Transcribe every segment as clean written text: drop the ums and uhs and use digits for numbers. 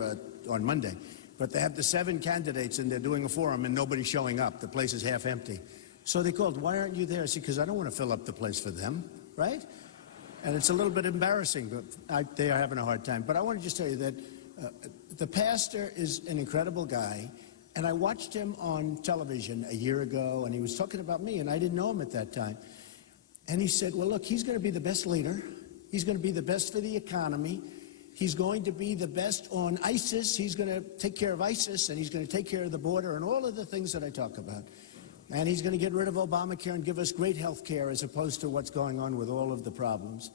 on Monday. But they have the 7 candidates, and they're doing a forum, and nobody's showing up. The place is half empty. So they called, why aren't you there? I said, because I don't want to fill up the place for them, right? And it's a little bit embarrassing, but they are having a hard time. But I want to just tell you that the pastor is an incredible guy, and I watched him on television a year ago, and he was talking about me, and I didn't know him at that time. And he said, well, look, he's going to be the best leader. He's going to be the best for the economy. He's going to be the best on ISIS. He's going to take care of ISIS, and he's going to take care of the border and all of the things that I talk about. And he's going to get rid of Obamacare and give us great health care as opposed to what's going on with all of the problems.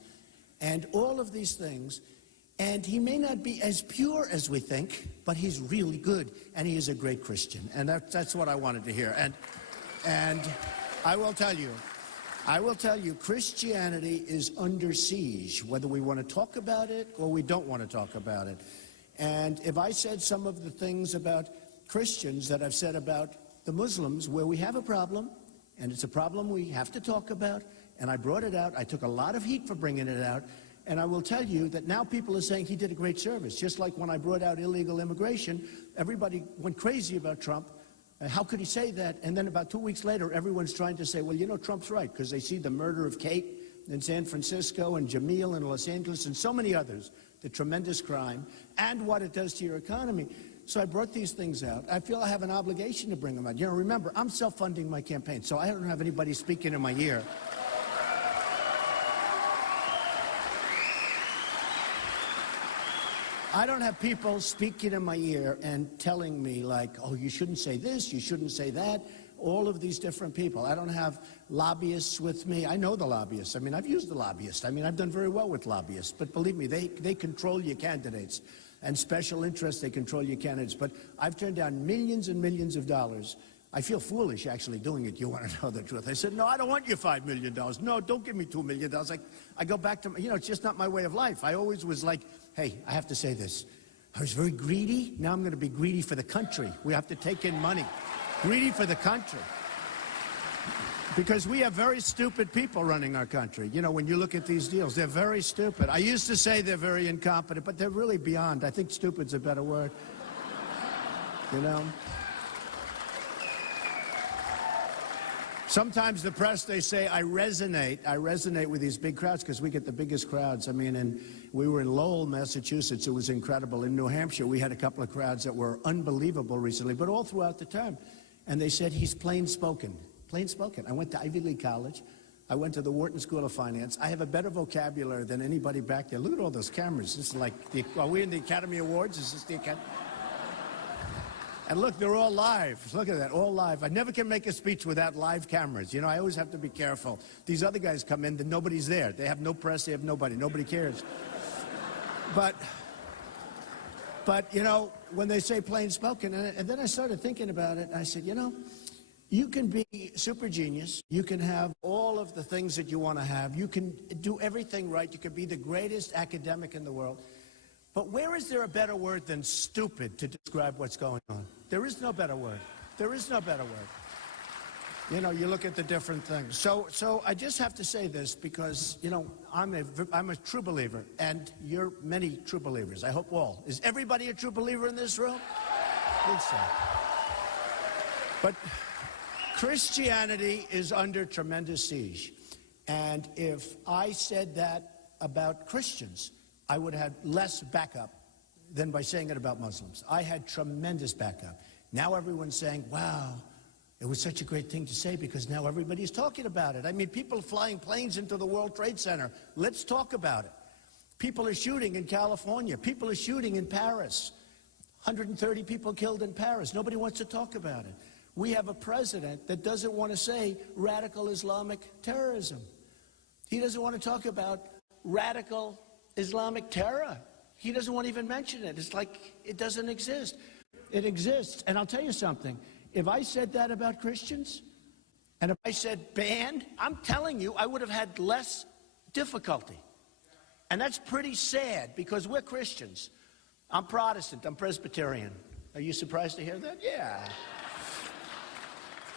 And all of these things. And he may not be as pure as we think, but he's really good, and he is a great Christian. And that's what I wanted to hear. And I will tell you, Christianity is under siege, whether we want to talk about it or we don't want to talk about it. And if I said some of the things about Christians that I've said about the Muslims, where we have a problem, and it's a problem we have to talk about, and I brought it out, I took a lot of heat for bringing it out, and I will tell you that now people are saying he did a great service. Just like when I brought out illegal immigration, everybody went crazy about Trump. How could he say that? And then about 2 weeks later, everyone's trying to say, well, you know, Trump's right, because they see the murder of Kate in San Francisco and Jamil in Los Angeles and so many others, the tremendous crime, and what it does to your economy. So I brought these things out. I feel I have an obligation to bring them out. You know, remember, I'm self-funding my campaign, so I don't have anybody speaking in my ear. I don't have people speaking in my ear and telling me like, oh, you shouldn't say this, you shouldn't say that, all of these different people. I don't have lobbyists with me. I know the lobbyists. I mean, I've used the lobbyists. I mean, I've done very well with lobbyists. But believe me, they control your candidates. And special interests, they control your candidates. But I've turned down millions and millions of dollars. I feel foolish actually doing it. You want to know the truth. I said, no, I don't want your $5 million. No, don't give me $2 million. I go back to, you know, it's just not my way of life. I always was like, hey, I have to say this. I was very greedy. Now I'm going to be greedy for the country. We have to take in money. Greedy for the country. Because we have very stupid people running our country. You know, when you look at these deals, they're very stupid. I used to say they're very incompetent, but they're really beyond. I think stupid's a better word. You know? Sometimes the press, they say, I resonate with these big crowds because we get the biggest crowds. I mean, and we were in Lowell, Massachusetts. It was incredible. In New Hampshire, we had a couple of crowds that were unbelievable recently, but all throughout the term. And they said, he's plain spoken. Plain spoken. I went to Ivy League College. I went to the Wharton School of Finance. I have a better vocabulary than anybody back there. Look at all those cameras. This is like, are we in the Academy Awards? Is this the Academy? And look, they're all live. Look at that, all live. I never can make a speech without live cameras. You know, I always have to be careful. These other guys come in, and nobody's there. They have no press, they have nobody. Nobody cares. But you know, when they say plain spoken, and then I started thinking about it, and I said, you know, you can be super genius. You can have all of the things that you want to have. You can do everything right. You can be the greatest academic in the world. But where is there a better word than stupid to describe what's going on? There is no better word. There is no better word. You know, you look at the different things. So I just have to say this because, you know, I'm a true believer, and you're many true believers. I hope all. Is everybody a true believer in this room? I think so. But Christianity is under tremendous siege. And if I said that about Christians, I would have less backup than by saying it about Muslims. I had tremendous backup. Now everyone's saying, wow, it was such a great thing to say because now everybody's talking about it. I mean, people flying planes into the World Trade Center. Let's talk about it. People are shooting in California. People are shooting in Paris. 130 people killed in Paris. Nobody wants to talk about it. We have a president that doesn't want to say radical Islamic terrorism. He doesn't want to talk about radical Islamic terror. He doesn't want to even mention it. It's like it doesn't exist. It exists. And I'll tell you something. If I said that about Christians, and if I said banned, I'm telling you, I would have had less difficulty. And that's pretty sad because we're Christians. I'm Protestant. I'm Presbyterian. Are you surprised to hear that? Yeah.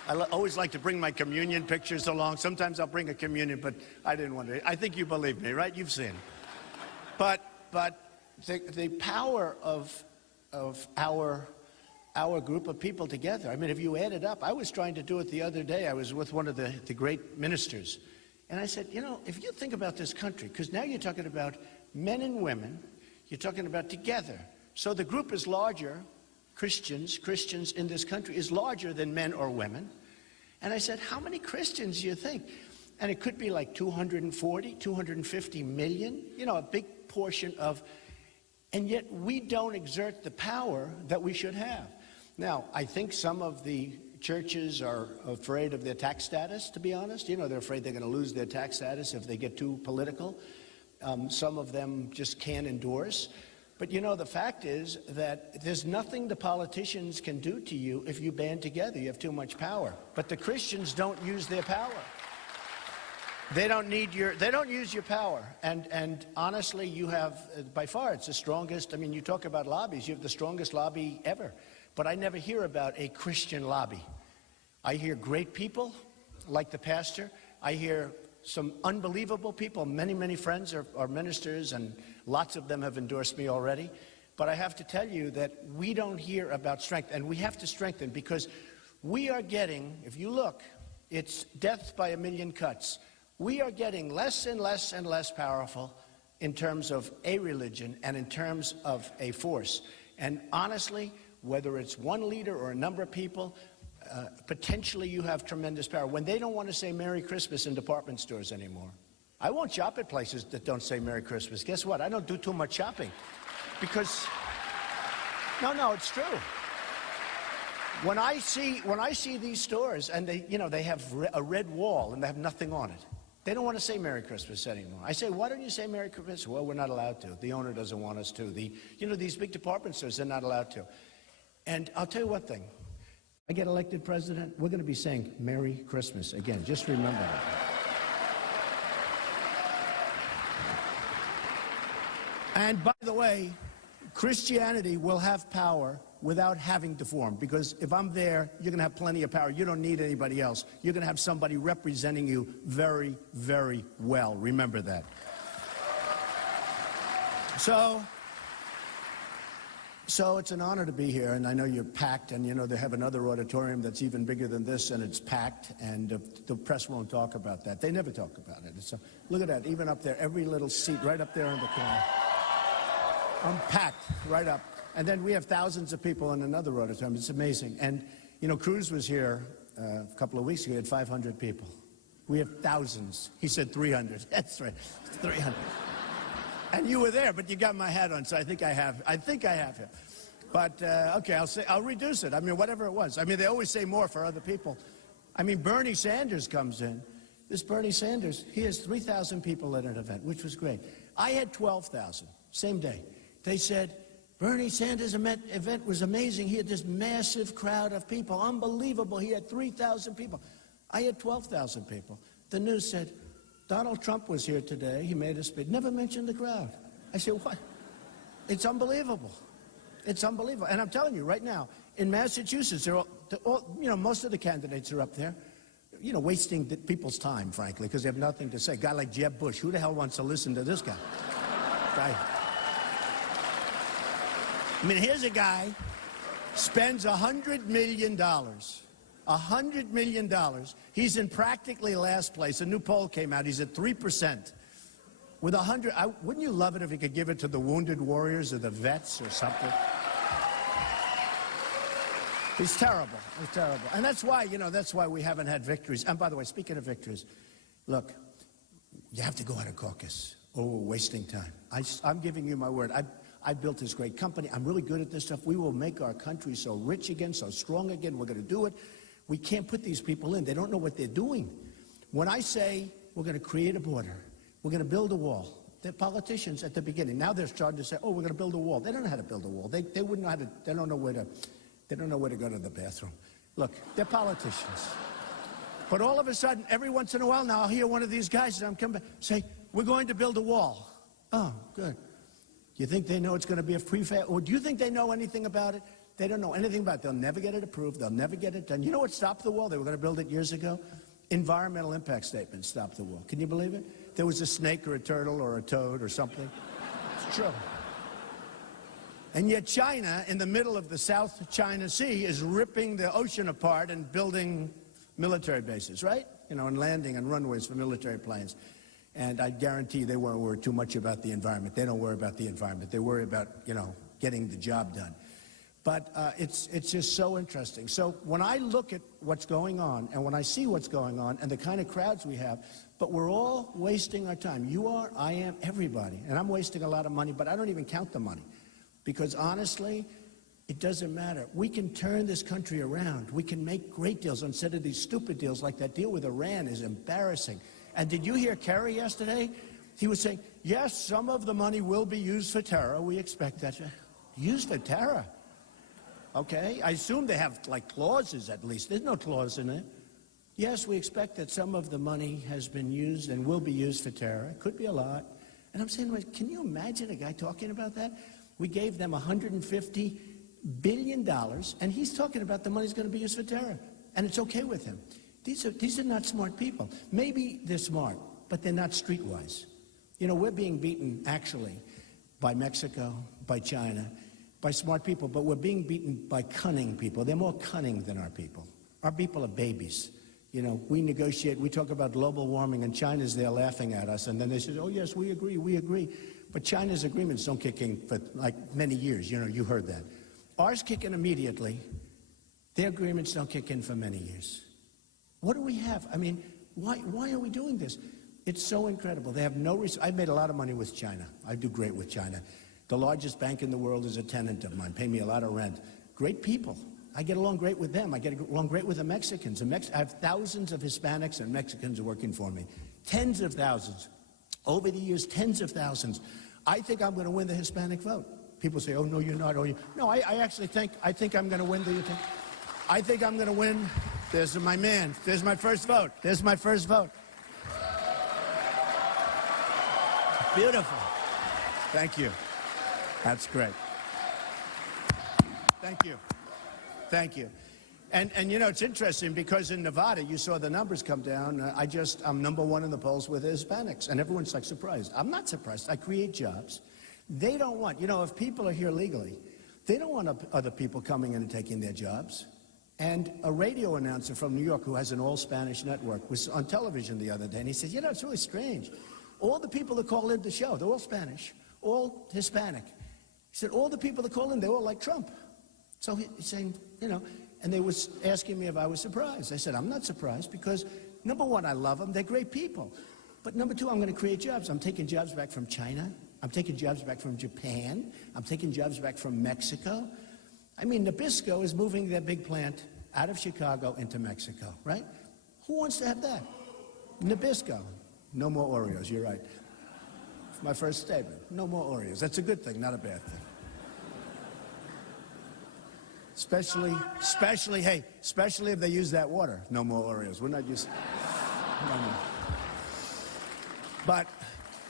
I always like to bring my communion pictures along. Sometimes I'll bring a communion, but I didn't want to. I think you believe me, right? You've seen. But the power of of our group of people together. I mean, if you add it up, I was trying to do it the other day. I was with one of the great ministers. And I said, you know, if you think about this country, because now you're talking about men and women, you're talking about together. So the group is larger, Christians in this country is larger than men or women. And I said, how many Christians do you think? And it could be like 240, 250 million, you know, a big portion of, and yet we don't exert the power that we should have. Now, I think some of the churches are afraid of their tax status, to be honest. You know, they're afraid they're going to lose their tax status if they get too political. Some of them just can't endorse. But, you know, the fact is that there's nothing the politicians can do to you if you band together. You have too much power. But the Christians don't use their power. They don't use your power. And honestly, you have, by far, it's the strongest. I mean, you talk about lobbies. You have the strongest lobby ever. But I never hear about a Christian lobby. I hear great people, like the pastor. I hear some unbelievable people. Many, many friends are ministers, and lots of them have endorsed me already. But I have to tell you that we don't hear about strength, and we have to strengthen, because we are getting, if you look, it's death by a million cuts. We are getting less and less and less powerful in terms of a religion and in terms of a force. And honestly, whether it's one leader or a number of people, potentially you have tremendous power. When they don't want to say Merry Christmas in department stores anymore, I won't shop at places that don't say Merry Christmas. Guess what? I don't do too much shopping because, no, it's true. When I see these stores and they have a red wall and they have nothing on it, they don't want to say Merry Christmas anymore. I say, why don't you say Merry Christmas? Well, we're not allowed to. The owner doesn't want us to. These big department stores, they're not allowed to. And I'll tell you one thing. I get elected president, we're going to be saying Merry Christmas again. Just remember that. And by the way, Christianity will have power without having to form, because if I'm there, you're going to have plenty of power. You don't need anybody else. You're going to have somebody representing you very, very well. Remember that. So it's an honor to be here, and I know you're packed, and they have another auditorium that's even bigger than this, and it's packed, and the press won't talk about that. They never talk about it. So look at that, even up there, every little seat right up there in the corner. I'm packed right up. And then we have thousands of people in another auditorium. It's amazing. And, Cruz was here a couple of weeks ago. He had 500 people. We have thousands. He said 300. That's right, 300. And you were there, but you got my hat on, so I think I have him. But, okay, I'll reduce it. I mean, whatever it was. I mean, they always say more for other people. I mean, Bernie Sanders comes in. This Bernie Sanders, he has 3,000 people at an event, which was great. I had 12,000, same day. They said, Bernie Sanders' event was amazing. He had this massive crowd of people. Unbelievable. He had 3,000 people. I had 12,000 people. The news said, Donald Trump was here today. He made a speech. Never mentioned the crowd. I said, what? It's unbelievable. It's unbelievable. And I'm telling you right now, in Massachusetts, they're all most of the candidates are up there, wasting people's time, frankly, because they have nothing to say. A guy like Jeb Bush, who the hell wants to listen to this guy? Right. I mean, here's a guy, spends $100 million. $100 million. He's in practically last place. A new poll came out. He's at 3%. With 100, wouldn't you love it if he could give it to the wounded warriors or the vets or something? He's terrible. He's terrible. And that's why we haven't had victories. And by the way, speaking of victories, look, you have to go out of caucus. Oh, we're wasting time. I'm giving you my word. I built this great company. I'm really good at this stuff. We will make our country so rich again, so strong again. We're going to do it. We can't put these people in. They don't know what they're doing. When I say we're going to create a border, we're going to build a wall, they're politicians at the beginning. Now they're starting to say, oh, we're going to build a wall. They don't know how to build a wall. They wouldn't know how to, they don't know where to go to the bathroom. Look, they're politicians. But all of a sudden, every once in a while now, I'll hear one of these guys, and I'm coming back, say, we're going to build a wall. Oh, good. You think they know it's going to be a prefab? Or do you think they know anything about it? They don't know anything about it. They'll never get it approved. They'll never get it done. You know what stopped the wall? They were going to build it years ago. Environmental impact statement stopped the wall. Can you believe it? There was a snake or a turtle or a toad or something. It's true. And yet China, in the middle of the South China Sea, is ripping the ocean apart and building military bases, right? You know, and landing and runways for military planes. And I guarantee they won't worry too much about the environment. They don't worry about the environment. They worry about, you know, getting the job done. But it's just so interesting. So when I look at what's going on, and when I see what's going on, and the kind of crowds we have, but we're all wasting our time. You are, I am, everybody. And I'm wasting a lot of money, but I don't even count the money. Because honestly, it doesn't matter. We can turn this country around. We can make great deals instead of these stupid deals like that deal with Iran is embarrassing. And did you hear Kerry yesterday? He was saying, yes, some of the money will be used for terror. We expect that. Used for terror? Okay, I assume they have, like, clauses at least. There's no clause in it. Yes, we expect that some of the money has been used and will be used for terror. It could be a lot. And I'm saying, can you imagine a guy talking about that? We gave them $150 billion, and he's talking about the money's going to be used for terror. And it's okay with him. These are not smart people. Maybe they're smart, but they're not streetwise. You know, we're being beaten, actually, by Mexico, by China, by smart people, but we're being beaten by cunning people. They're more cunning than our people. Our people are babies. You know, we negotiate, we talk about global warming, and China's there laughing at us, and then they say, oh, yes, we agree, we agree. But China's agreements don't kick in for, like, many years. You know, you heard that. Ours kick in immediately. Their agreements don't kick in for many years. What do we have? I mean, why are we doing this? It's so incredible. They have no I've made a lot of money with China. I do great with China. The largest bank in the world is a tenant of mine, pay me a lot of rent. Great people. I get along great with them. I get along great with the Mexicans. I have thousands of Hispanics and Mexicans working for me. Tens of thousands. Over the years, tens of thousands. I think I'm going to win the Hispanic vote. People say, oh, no, you're not. Oh, no, I actually think I'm going to win I think I'm going to win. There's my man. There's my first vote. There's my first vote. Beautiful. Thank you. That's great. Thank you. Thank you. And you know, it's interesting because in Nevada, you saw the numbers come down. I'm #1 in the polls with the Hispanics, and everyone's like surprised. I'm not surprised. I create jobs. They don't want, you know, if people are here legally, they don't want other people coming in and taking their jobs. And a radio announcer from New York who has an all-Spanish network was on television the other day, and he said, you know, it's really strange. All the people that call in the show, they're all Spanish, all Hispanic. He said, all the people that call in, they're all like Trump. So he's saying, you know, and they was asking me if I was surprised. I said, I'm not surprised because, #1, I love them. They're great people. But #2, I'm going to create jobs. I'm taking jobs back from China. I'm taking jobs back from Japan. I'm taking jobs back from Mexico. I mean, Nabisco is moving their big plant out of Chicago into Mexico, right? Who wants to have that? Nabisco. No more Oreos, you're right. It's my first statement. No more Oreos. That's a good thing, not a bad thing. Especially if they use that water. No more Oreos. We're not using no more. But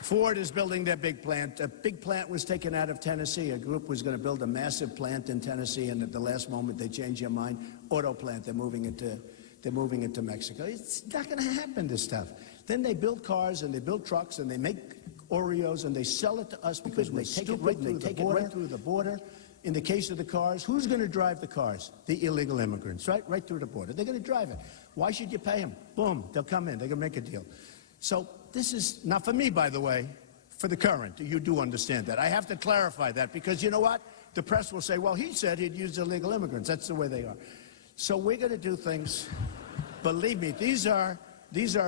Ford is building their big plant. A big plant was taken out of Tennessee. A group was going to build a massive plant in Tennessee, and at the last moment they changed their mind. Auto plant, they're moving it to Mexico. It's not going to happen, this stuff. Then they build cars and they build trucks and they make Oreos and they sell it to us because they take it right through the border. In the case of the cars, who's going to drive the cars? The illegal immigrants, right? Right through the border. They're going to drive it. Why should you pay them? Boom, they'll come in. They're going to make a deal. So this is, not for me, by the way, for the current. You do understand that. I have to clarify that because you know what? The press will say, well, he said he'd use illegal immigrants. That's the way they are. So we're going to do things, believe me, these are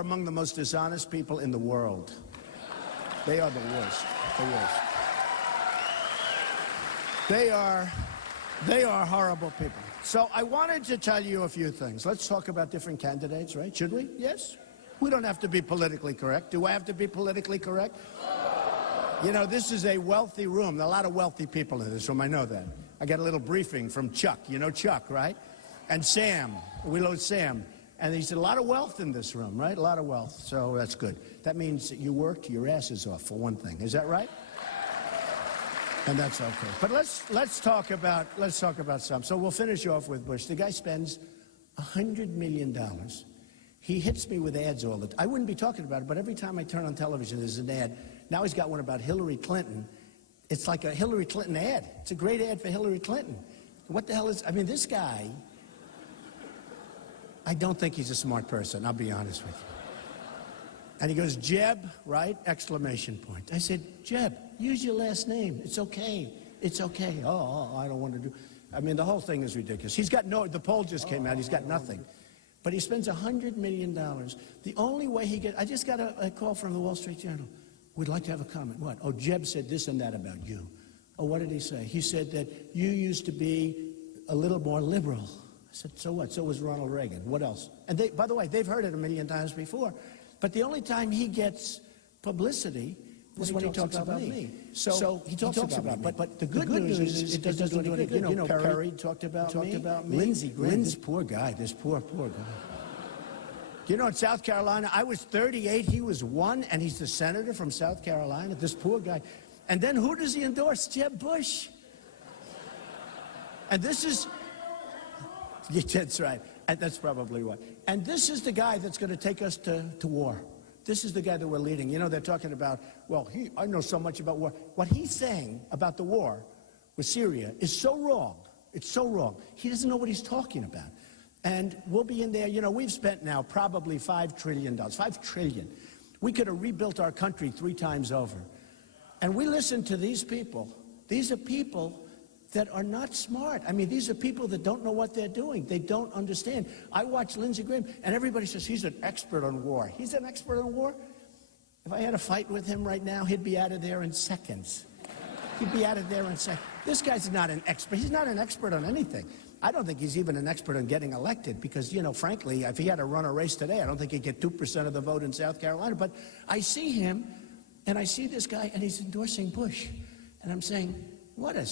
among the most dishonest people in the world. They are the worst. The worst. They are horrible people. So I wanted to tell you a few things. Let's talk about different candidates, right? Should we? Yes? We don't have to be politically correct. Do I have to be politically correct? You know, this is a wealthy room. There are a lot of wealthy people in this room. I know that. I got a little briefing from Chuck. You know Chuck, right? And Sam. We know Sam. And he said, a lot of wealth in this room, right? A lot of wealth. So that's good. That means that you worked your asses off, for one thing. Is that right? And that's okay. But let's talk about some. So we'll finish off with Bush. The guy spends $100 million. He hits me with ads all the time. I wouldn't be talking about it, but every time I turn on television, there's an ad. Now he's got one about Hillary Clinton It's like a Hillary Clinton ad. It's a great ad for Hillary Clinton. What the hell is, I mean, this guy, I don't think he's a smart person, I'll be honest with you. And he goes, Jeb, right? Exclamation point. I said, Jeb, use your last name. It's okay. It's okay. Oh, I don't want to do. I mean, the whole thing is ridiculous. He's got no, the poll just came out. He's got nothing. But he spends $100 million. The only way he gets, I just got a call from the Wall Street Journal. We'd like to have a comment. What? Oh, Jeb said this and that about you. Oh, what did he say? He said that you used to be a little more liberal. I said, so what? So was Ronald Reagan. What else? And they, by the way, they've heard it a million times before. But the only time he gets publicity is when he talks about me. So he talks about me. But the good news is it doesn't do any good. You know, Perry talked about me. Lindsey Graham, this poor guy, this poor guy. You know, in South Carolina, I was 38, he was 1, and he's the senator from South Carolina, this poor guy. And then who does he endorse? Jeb Bush. And this is, yeah, that's right. And that's probably why. And this is the guy that's going to take us to war. This is the guy that we're leading. You know, they're talking about, well, I know so much about war. What he's saying about the war with Syria is so wrong. It's so wrong. He doesn't know what he's talking about. And we'll be in there. You know, we've spent now probably $5 trillion. $5 trillion. We could have rebuilt our country 3 times over. And we listen to these people. These are people that are not smart. I mean, these are people that don't know what they're doing. They don't understand. I watch Lindsey Graham, and everybody says he's an expert on war. He's an expert on war? If I had a fight with him right now, he'd be out of there in seconds. He'd be out of there in seconds. This guy's not an expert. He's not an expert on anything. I don't think he's even an expert on getting elected because, you know, frankly, if he had to run a race today, I don't think he'd get 2% of the vote in South Carolina. But I see him, and I see this guy, and he's endorsing Bush. And I'm saying, what a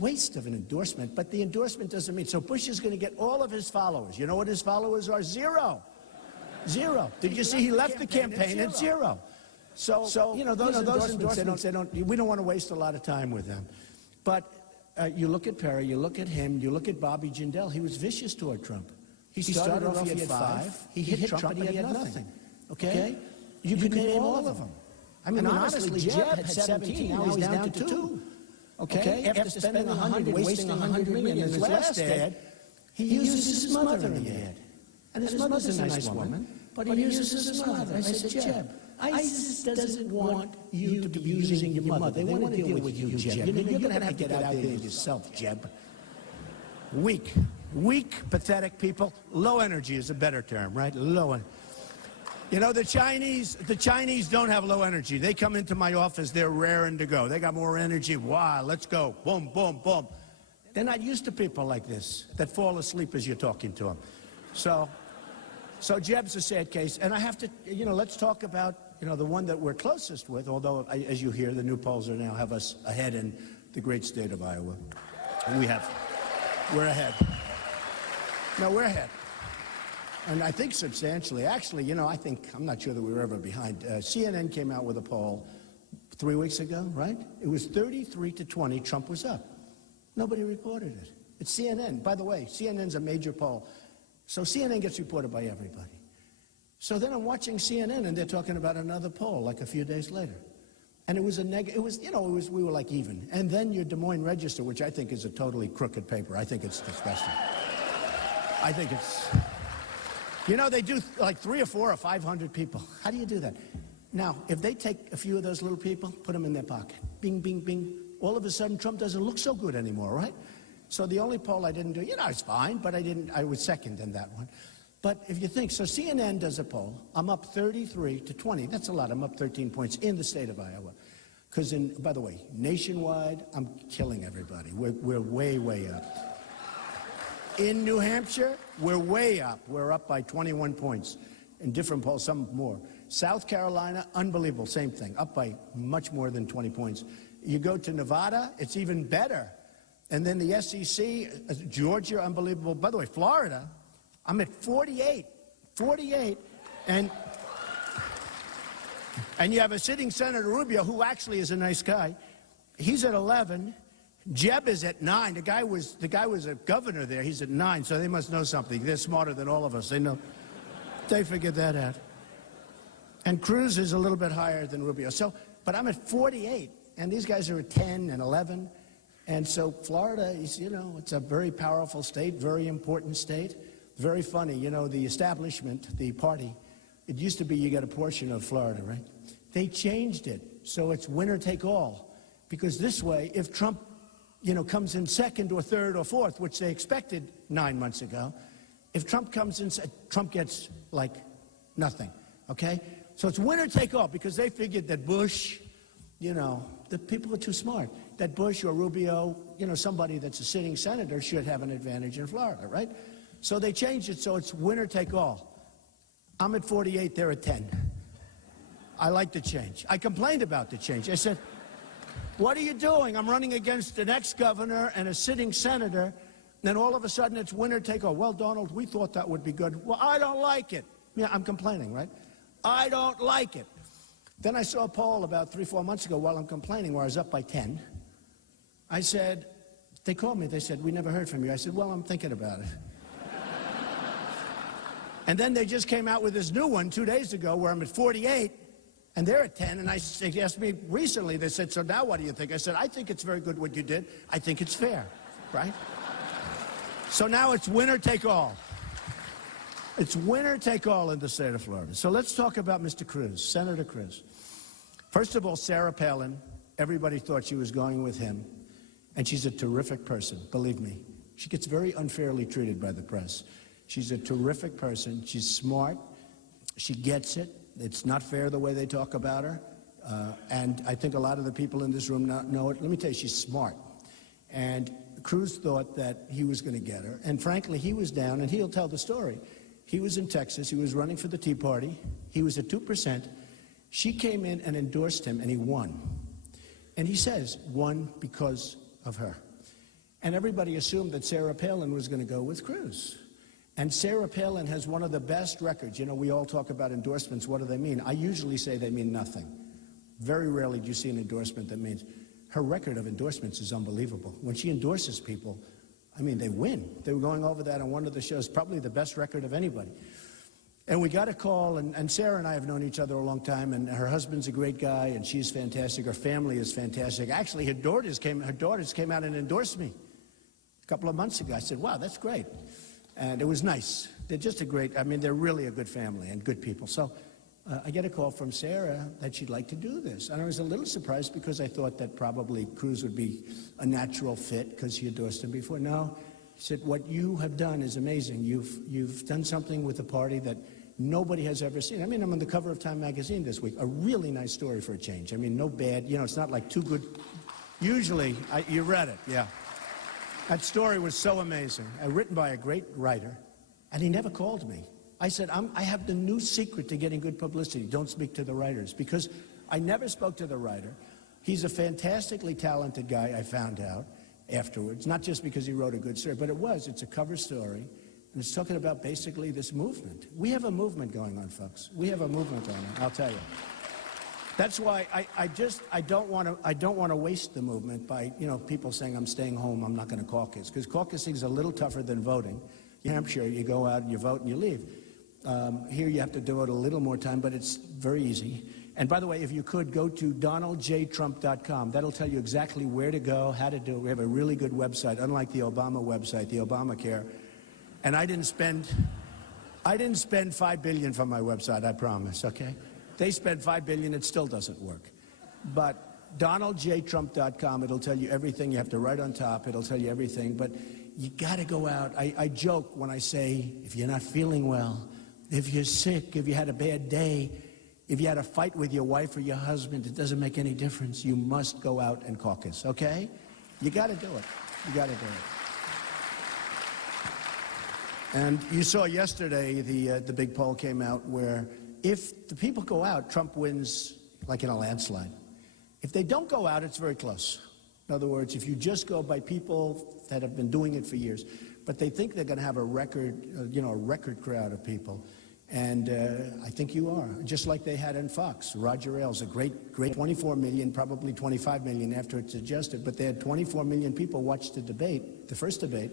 waste of an endorsement. But the endorsement doesn't mean. So Bush is going to get all of his followers. You know what his followers are? 0. 0. Did you see he left the campaign at 0? So you know, those endorsements, we don't want to waste a lot of time with them. But you look at Perry, you look at him, you look at Bobby Jindal. He was vicious toward Trump. He started off, he had 5. He hit Trump, but he had nothing. Okay? You could name all of them. I mean, honestly, Jeb had 17. Now he's down to 2. Okay? After spending 100, wasting 100 million in his last ad, he uses his mother in the ad. And his mother's a nice woman, but he uses his mother. I said, Jeb, ISIS doesn't want you to be using your mother. They want to deal with you, Jeb. You're going to have to get out there yourself, Jeb. Weak. Weak, pathetic people. Low energy is a better term, right? Low energy. You know, the Chinese don't have low energy. They come into my office, they're raring to go. They got more energy. Wow, let's go. Boom, boom, boom. They're not used to people like this that fall asleep as you're talking to them. So Jeb's a sad case. And I have to, you know, let's talk about, you know, the one that we're closest with, although, as you hear, the new polls are now have us ahead in the great state of Iowa. We're ahead. No, we're ahead. And I think substantially. Actually, you know, I'm not sure that we were ever behind. CNN came out with a poll 3 weeks ago, right? It was 33-20, Trump was up. Nobody reported it. It's CNN. By the way, CNN's a major poll. So CNN gets reported by everybody. So then I'm watching CNN, and they're talking about another poll like a few days later. And it was we were like even. And then your Des Moines Register, which I think is a totally crooked paper. I think it's disgusting. I think it's... You know, they do like 300 or 400 or 500 people. How do you do that? Now, if they take a few of those little people, put them in their pocket, bing, bing, bing, all of a sudden Trump doesn't look so good anymore, right? So the only poll I didn't do, you know, it's fine, but I was second in that one. But if you think, so CNN does a poll, I'm up 33-20, that's a lot, I'm up 13 points in the state of Iowa. Because by the way, nationwide, I'm killing everybody. We're way, way up. In New Hampshire, we're way up. We're up by 21 points in different polls, some more. South Carolina, unbelievable, same thing, up by much more than 20 points. You go to Nevada, it's even better. And then the SEC, Georgia, unbelievable. By the way, Florida, I'm at 48, and you have a sitting Senator Rubio, who actually is a nice guy. He's at 11. Jeb is at 9. The guy was a governor there. He's at 9, so they must know something. They're smarter than all of us. They know. They figured that out. And Cruz is a little bit higher than Rubio. So, but I'm at 48. and these guys are at 10 and 11. And so Florida is, you know, it's a very powerful state, very important state. Very funny, you know, the establishment, the party, it used to be you get a portion of Florida, right? They changed it, so it's winner take all. Because this way, if Trump, you know, comes in second or third or fourth, which they expected 9 months ago, if Trump comes in, Trump gets like nothing, okay? So it's winner take all, because they figured that Bush, you know, the people are too smart. That Bush or Rubio, you know, somebody that's a sitting senator should have an advantage in Florida, right? So they changed it so it's winner take all. I'm at 48, they're at 10. I like the change. I complained about the change. I said, what are you doing? I'm running against an ex-governor and a sitting senator, then all of a sudden it's winner take all. Well, Donald, we thought that would be good. Well, I don't like it. Yeah, I'm complaining, right? I don't like it. Then I saw a poll about 3-4 months ago while I'm complaining where I was up by 10. I said, they called me, they said, we never heard from you. I said, well, I'm thinking about it. And then they just came out with this new one 2 days ago where I'm at 48 and they're at 10. And they asked me recently, they said, so now what do you think? I said, I think it's very good what you did. I think it's fair, right? So now it's winner take all. It's winner take all in the state of Florida. So let's talk about Mr. Cruz, Senator Cruz. First of all, Sarah Palin, everybody thought she was going with him. And she's a terrific person, believe me. She gets very unfairly treated by the press. She's a terrific person. She's smart. She gets it. It's not fair the way they talk about her. And I think a lot of the people in this room know it. Let me tell you, she's smart. And Cruz thought that he was going to get her. And frankly, he was down, and he'll tell the story. He was in Texas. He was running for the Tea Party. He was at 2%. She came in and endorsed him, and he won. And he says, won because of her. And everybody assumed that Sarah Palin was going to go with Cruz. And Sarah Palin has one of the best records. You know, we all talk about endorsements. What do they mean? I usually say they mean nothing. Very rarely do you see an endorsement that means. Her record of endorsements is unbelievable. When she endorses people, I mean, they win. They were going over that on one of the shows, probably the best record of anybody. And we got a call, and Sarah and I have known each other a long time, and her husband's a great guy, and she's fantastic. Her family is fantastic. Actually, her daughters came out and endorsed me a couple of months ago. I said, wow, that's great. And it was nice. They're just a great, I mean, they're really a good family and good people. So I get a call from Sarah that she'd like to do this. And I was a little surprised because I thought that probably Cruz would be a natural fit because she endorsed him before. No, she said, what you have done is amazing. You've done something with the party that nobody has ever seen. I mean, I'm on the cover of Time magazine this week. A really nice story for a change. I mean, no bad, you know, it's not like too good. Usually, you read it, yeah. That story was so amazing, written by a great writer, and he never called me. I said, I have the new secret to getting good publicity. Don't speak to the writers, because I never spoke to the writer. He's a fantastically talented guy, I found out afterwards, not just because he wrote a good story, but it's a cover story, and it's talking about basically this movement. We have a movement going on, folks. We have a movement going on, I'll tell you. That's why I don't want to waste the movement by, you know, people saying I'm staying home, I'm not going to caucus, because caucusing is a little tougher than voting. New Hampshire, you go out and you vote and you leave. Here you have to devote a little more time, but it's very easy. And by the way, if you could, go to donaldjtrump.com. That'll tell you exactly where to go, how to do it. We have a really good website, unlike the Obama website, the Obamacare. And I didn't spend $5 billion from my website, I promise, okay? They spent $5 billion, it still doesn't work. But donaldjtrump.com, it'll tell you everything. You have to write on top, it'll tell you everything. But you got to go out. I joke when I say, if you're not feeling well, if you're sick, if you had a bad day, if you had a fight with your wife or your husband, it doesn't make any difference. You must go out and caucus, okay? You got to do it. You got to do it. And you saw yesterday the big poll came out where if the people go out, Trump wins like in a landslide. If they don't go out, it's very close. In other words, if you just go by people that have been doing it for years, but they think they're going to have a record, a record crowd of people. And I think you are, just like they had in Fox. Roger Ailes, a great 24 million, probably 25 million after it's adjusted, but they had 24 million people watch the debate, the first debate.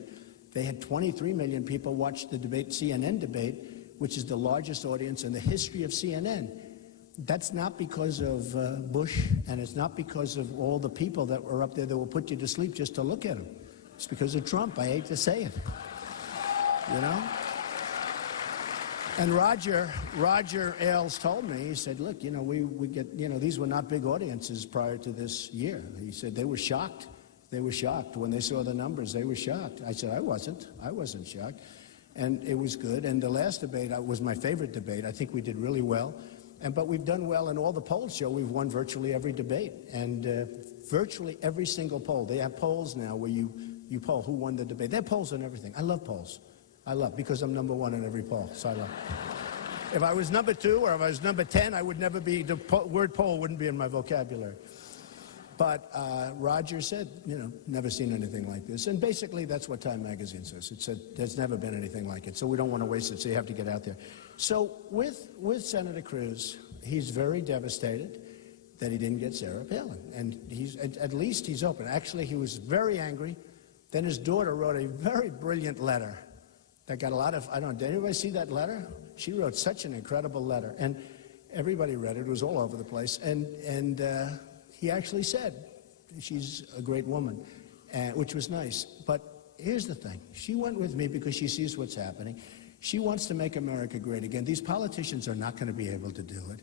They had 23 million people watch the debate, CNN debate, which is the largest audience in the history of CNN. That's not because of Bush, and it's not because of all the people that were up there that will put you to sleep just to look at him. It's because of Trump. I hate to say it. You know? And Roger Ailes told me, he said, look, you know, we get, you know, these were not big audiences prior to this year. He said they were shocked. They were shocked. When they saw the numbers, they were shocked. I said, I wasn't shocked. And it was good. And the last debate was my favorite debate. I think we did really well. But we've done well, and all the polls show we've won virtually every debate. And virtually every single poll. They have polls now where you poll who won the debate. They have polls on everything. I love polls. Because I'm number one in every poll, so I love it. If I was number 2 or if I was number 10, I would never be, the word poll wouldn't be in my vocabulary. But Roger said, you know, never seen anything like this. And basically, that's what Time Magazine says. It said, there's never been anything like it, so we don't want to waste it, so you have to get out there. So with Senator Cruz, he's very devastated that he didn't get Sarah Palin. And at least he's open. Actually, he was very angry. Then his daughter wrote a very brilliant letter that got a lot of, I don't know, did anybody see that letter? She wrote such an incredible letter. And everybody read it. It was all over the place. And he actually said, she's a great woman, which was nice. But here's the thing. She went with me because she sees what's happening. She wants to make America great again. These politicians are not going to be able to do it.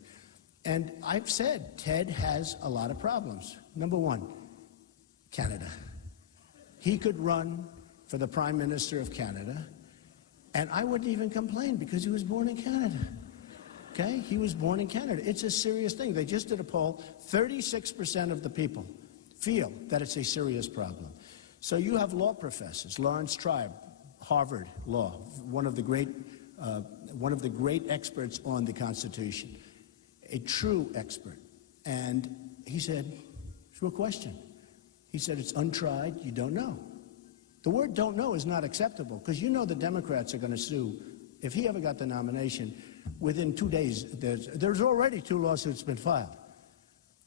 And I've said Ted has a lot of problems. Number 1, Canada. He could run for the Prime Minister of Canada, and I wouldn't even complain because he was born in Canada. Okay? He was born in Canada. It's a serious thing. They just did a poll. 36% of the people feel that it's a serious problem. So you have law professors, Lawrence Tribe, Harvard Law, one of the great experts on the Constitution, a true expert. And he said, it's a question. He said, it's untried, you don't know. The word don't know is not acceptable, because you know the Democrats are going to sue. If he ever got the nomination, within 2 days, there's already 2 lawsuits been filed.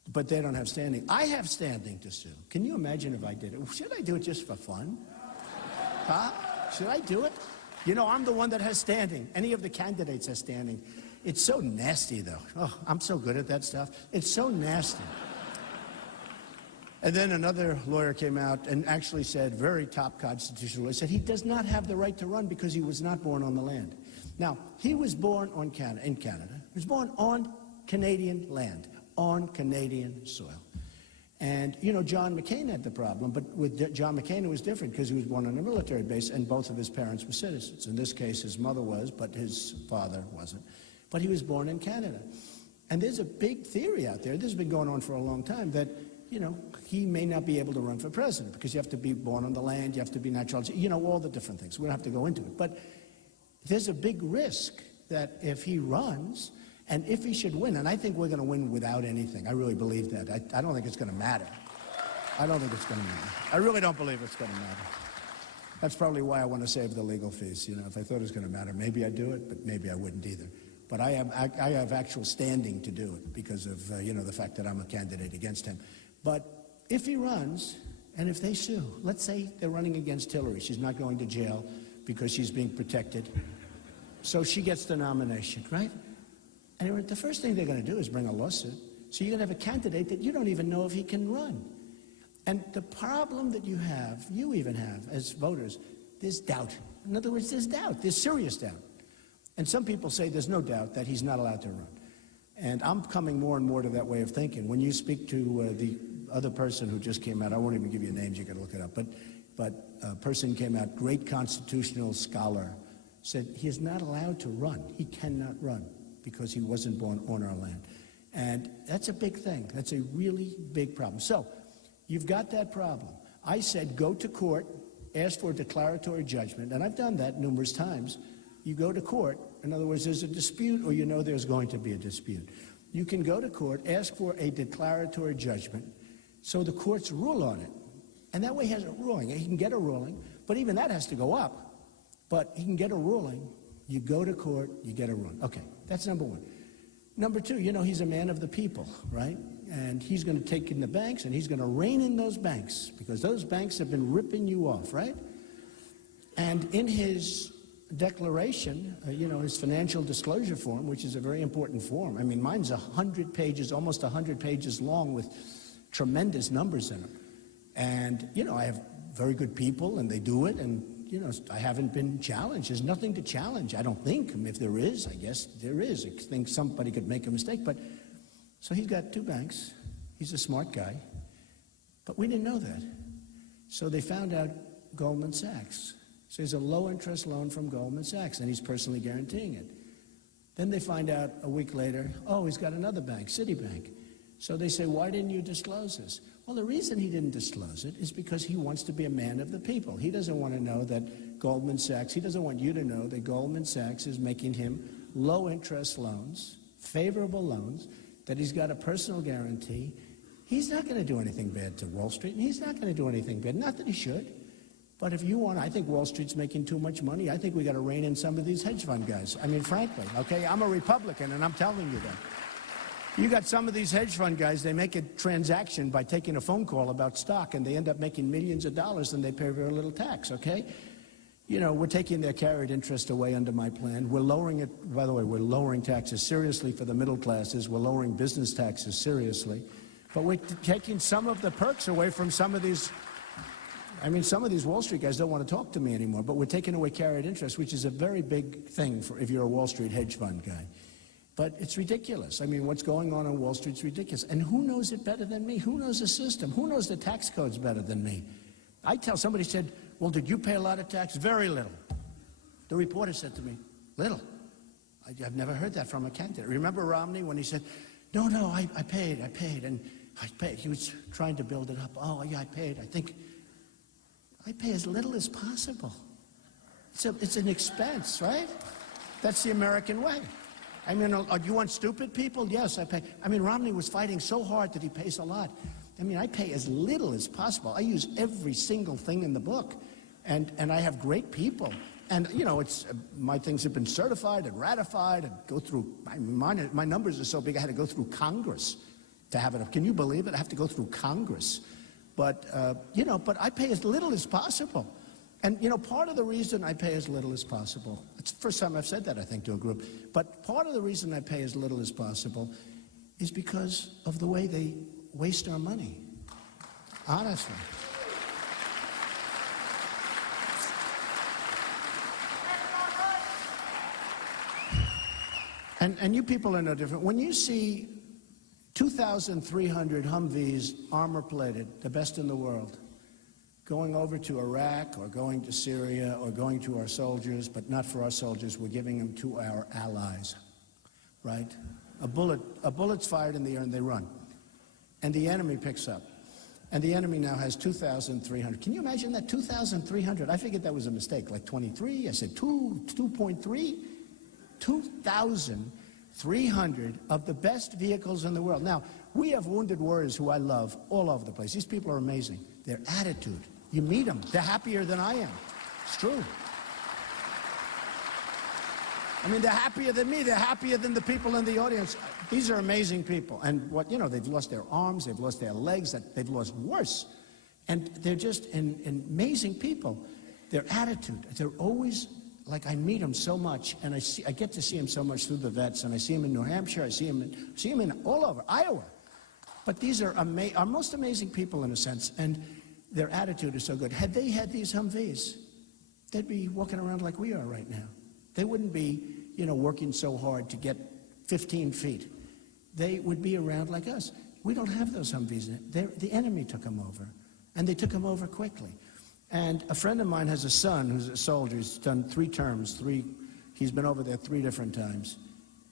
But they don't have standing. I have standing to sue. Can you imagine if I did it? Should I do it just for fun? Huh? Should I do it? You know, I'm the one that has standing. Any of the candidates has standing. It's so nasty, though. Oh, I'm so good at that stuff. It's so nasty. And then another lawyer came out and actually said, very top constitutional lawyer, said he does not have the right to run because he was not born on the land. Now, he was born in Canada. He was born on Canadian land, on Canadian soil. And, you know, John McCain had the problem, but with John McCain it was different because he was born on a military base and both of his parents were citizens. In this case, his mother was, but his father wasn't. But he was born in Canada. And there's a big theory out there, this has been going on for a long time, that, you know, he may not be able to run for president because you have to be born on the land, you have to be natural, you know, all the different things. We don't have to go into it. But there's a big risk that if he runs, and if he should win, and I think we're going to win without anything. I really believe that. I don't think it's going to matter. I don't think it's going to matter. I really don't believe it's going to matter. That's probably why I want to save the legal fees. You know, if I thought it was going to matter, maybe I'd do it, but maybe I wouldn't either. But I have actual standing to do it because of, you know, the fact that I'm a candidate against him. But if he runs, and if they sue, let's say they're running against Hillary. She's not going to jail because she's being protected. So she gets the nomination, right? And the first thing they're going to do is bring a lawsuit. So you're going to have a candidate that you don't even know if he can run. And the problem that you even have, as voters, there's doubt. In other words, there's doubt. There's serious doubt. And some people say there's no doubt that he's not allowed to run. And I'm coming more and more to that way of thinking. When you speak to the other person who just came out, I won't even give you names, you can look it up, but a person came out, great constitutional scholar, said he is not allowed to run. He cannot run because he wasn't born on our land. And that's a big thing. That's a really big problem. So you've got that problem. I said go to court, ask for a declaratory judgment, and I've done that numerous times. You go to court, in other words, there's a dispute or you know there's going to be a dispute. You can go to court, ask for a declaratory judgment, so the courts rule on it. And that way he has a ruling. He can get a ruling, but even that has to go up. But he can get a ruling. You go to court, you get a ruling. Okay, that's number one. Number two, you know, he's a man of the people, right? And he's going to take in the banks, and he's going to rein in those banks, because those banks have been ripping you off, right? And in his declaration, his financial disclosure form, which is a very important form. I mean, mine's 100 pages, almost 100 pages long with tremendous numbers in it. And, I have very good people, and they do it, and, I haven't been challenged. There's nothing to challenge, I don't think. I mean, if there is, I guess there is. I think somebody could make a mistake. But so he's got 2 banks. He's a smart guy. But we didn't know that. So they found out Goldman Sachs. So he's a low-interest loan from Goldman Sachs, and he's personally guaranteeing it. Then they find out a week later, oh, he's got another bank, Citibank. So they say, why didn't you disclose this? Well, the reason he didn't disclose it is because he wants to be a man of the people. He doesn't want to know that Goldman Sachs, he doesn't want you to know that Goldman Sachs is making him low-interest loans, favorable loans, that he's got a personal guarantee. He's not going to do anything bad to Wall Street, and he's not going to do anything bad. Not that he should. But if you want, I think Wall Street's making too much money. I think we got to rein in some of these hedge fund guys. I mean, frankly, okay? I'm a Republican, and I'm telling you that. You got some of these hedge fund guys, they make a transaction by taking a phone call about stock, and they end up making millions of dollars, and they pay very little tax, okay? We're taking their carried interest away under my plan. We're lowering it, by the way, we're lowering taxes seriously for the middle classes. We're lowering business taxes seriously. But we're taking some of the perks away from some of these, some of these Wall Street guys don't want to talk to me anymore, but we're taking away carried interest, which is a very big thing for if you're a Wall Street hedge fund guy. But it's ridiculous. I mean, what's going on Wall Street's ridiculous. And who knows it better than me? Who knows the system? Who knows the tax codes better than me? Somebody said, well, did you pay a lot of tax? Very little. The reporter said to me, little? I've never heard that from a candidate. Remember Romney when he said, no, I paid, and I paid. He was trying to build it up. Oh, yeah, I paid. I pay as little as possible. It's an expense, right? That's the American way. You want stupid people? Yes, I pay. Romney was fighting so hard that he pays a lot. I pay as little as possible. I use every single thing in the book, and I have great people. And, my things have been certified and ratified and go through, my numbers are so big I had to go through Congress to have it up. Can you believe it? I have to go through Congress. But I pay as little as possible. And, part of the reason I pay as little as possible, it's the first time I've said that, I think, to a group, but part of the reason I pay as little as possible is because of the way they waste our money. Honestly. And you people are no different. When you see 2,300 Humvees, armor-plated, the best in the world, going over to Iraq or going to Syria or going to our soldiers, but not for our soldiers, we're giving them to our allies, right? A bullet's fired in the air and they run. And the enemy picks up. And the enemy now has 2,300. Can you imagine that? 2,300. I figured that was a mistake, like 23. I said 2.3. 2,300 of the best vehicles in the world. Now, we have wounded warriors who I love all over the place. These people are amazing. Their attitude. You meet them, they're happier than I am. It's true. They're happier than me. They're happier than the people in the audience. These are amazing people. And they've lost their arms, they've lost their legs, they've lost worse. And they're just amazing people. Their attitude, they're always, I meet them so much, and I get to see them so much through the vets, and I see them in New Hampshire, I see them in all over, Iowa. But these are our most amazing people in a sense, and their attitude is so good. Had they had these Humvees, they'd be walking around like we are right now. They wouldn't be, working so hard to get 15 feet. They would be around like us. We don't have those Humvees. The enemy took them over, and they took them over quickly. And a friend of mine has a son who's a soldier. He's done 3 terms. He's been over there 3 different times.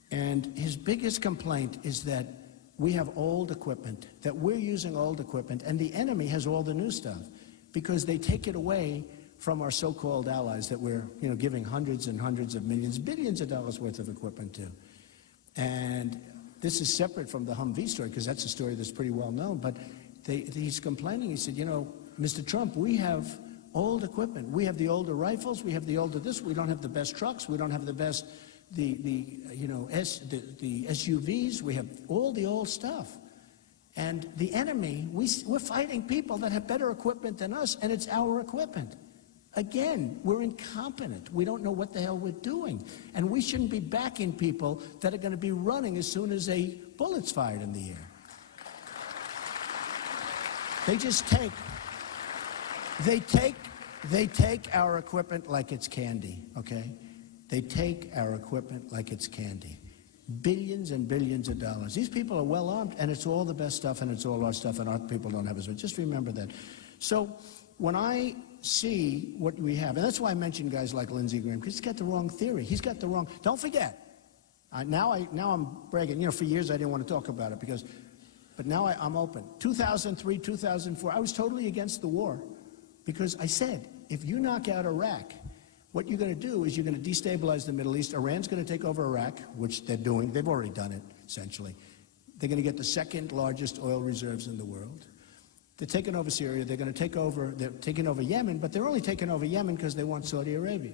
And his biggest complaint is that we have old equipment, that we're using old equipment, and the enemy has all the new stuff because they take it away from our so-called allies that we're, giving hundreds and hundreds of millions, billions of dollars worth of equipment to. And this is separate from the Humvee story because that's a story that's pretty well known. But he's complaining. He said, Mr. Trump, we have old equipment. We have the older rifles. We have the older this. We don't have the best trucks. We don't have the best the SUVs, we have all the old stuff. And the enemy, we're fighting people that have better equipment than us, and it's our equipment. Again, we're incompetent. We don't know what the hell we're doing. And we shouldn't be backing people that are going to be running as soon as a bullet's fired in the air. They just take our equipment like it's candy, okay? They take our equipment like it's candy. Billions and billions of dollars. These people are well armed, and it's all the best stuff, and it's all our stuff, and our people don't have as much. Just remember that. So when I see what we have, and that's why I mention guys like Lindsey Graham, because he's got the wrong theory. He's got the wrong. Don't forget. Now I'm bragging. You know, for years I didn't want to talk about it but now I'm open. 2003, 2004, I was totally against the war because I said, if you knock out Iraq, what you're going to do is you're going to destabilize the Middle East. Iran's going to take over Iraq, which they're doing. They've already done it, essentially. They're going to get the second largest oil reserves in the world. They're taking over Syria. They're taking over Yemen, but they're only taking over Yemen because they want Saudi Arabia.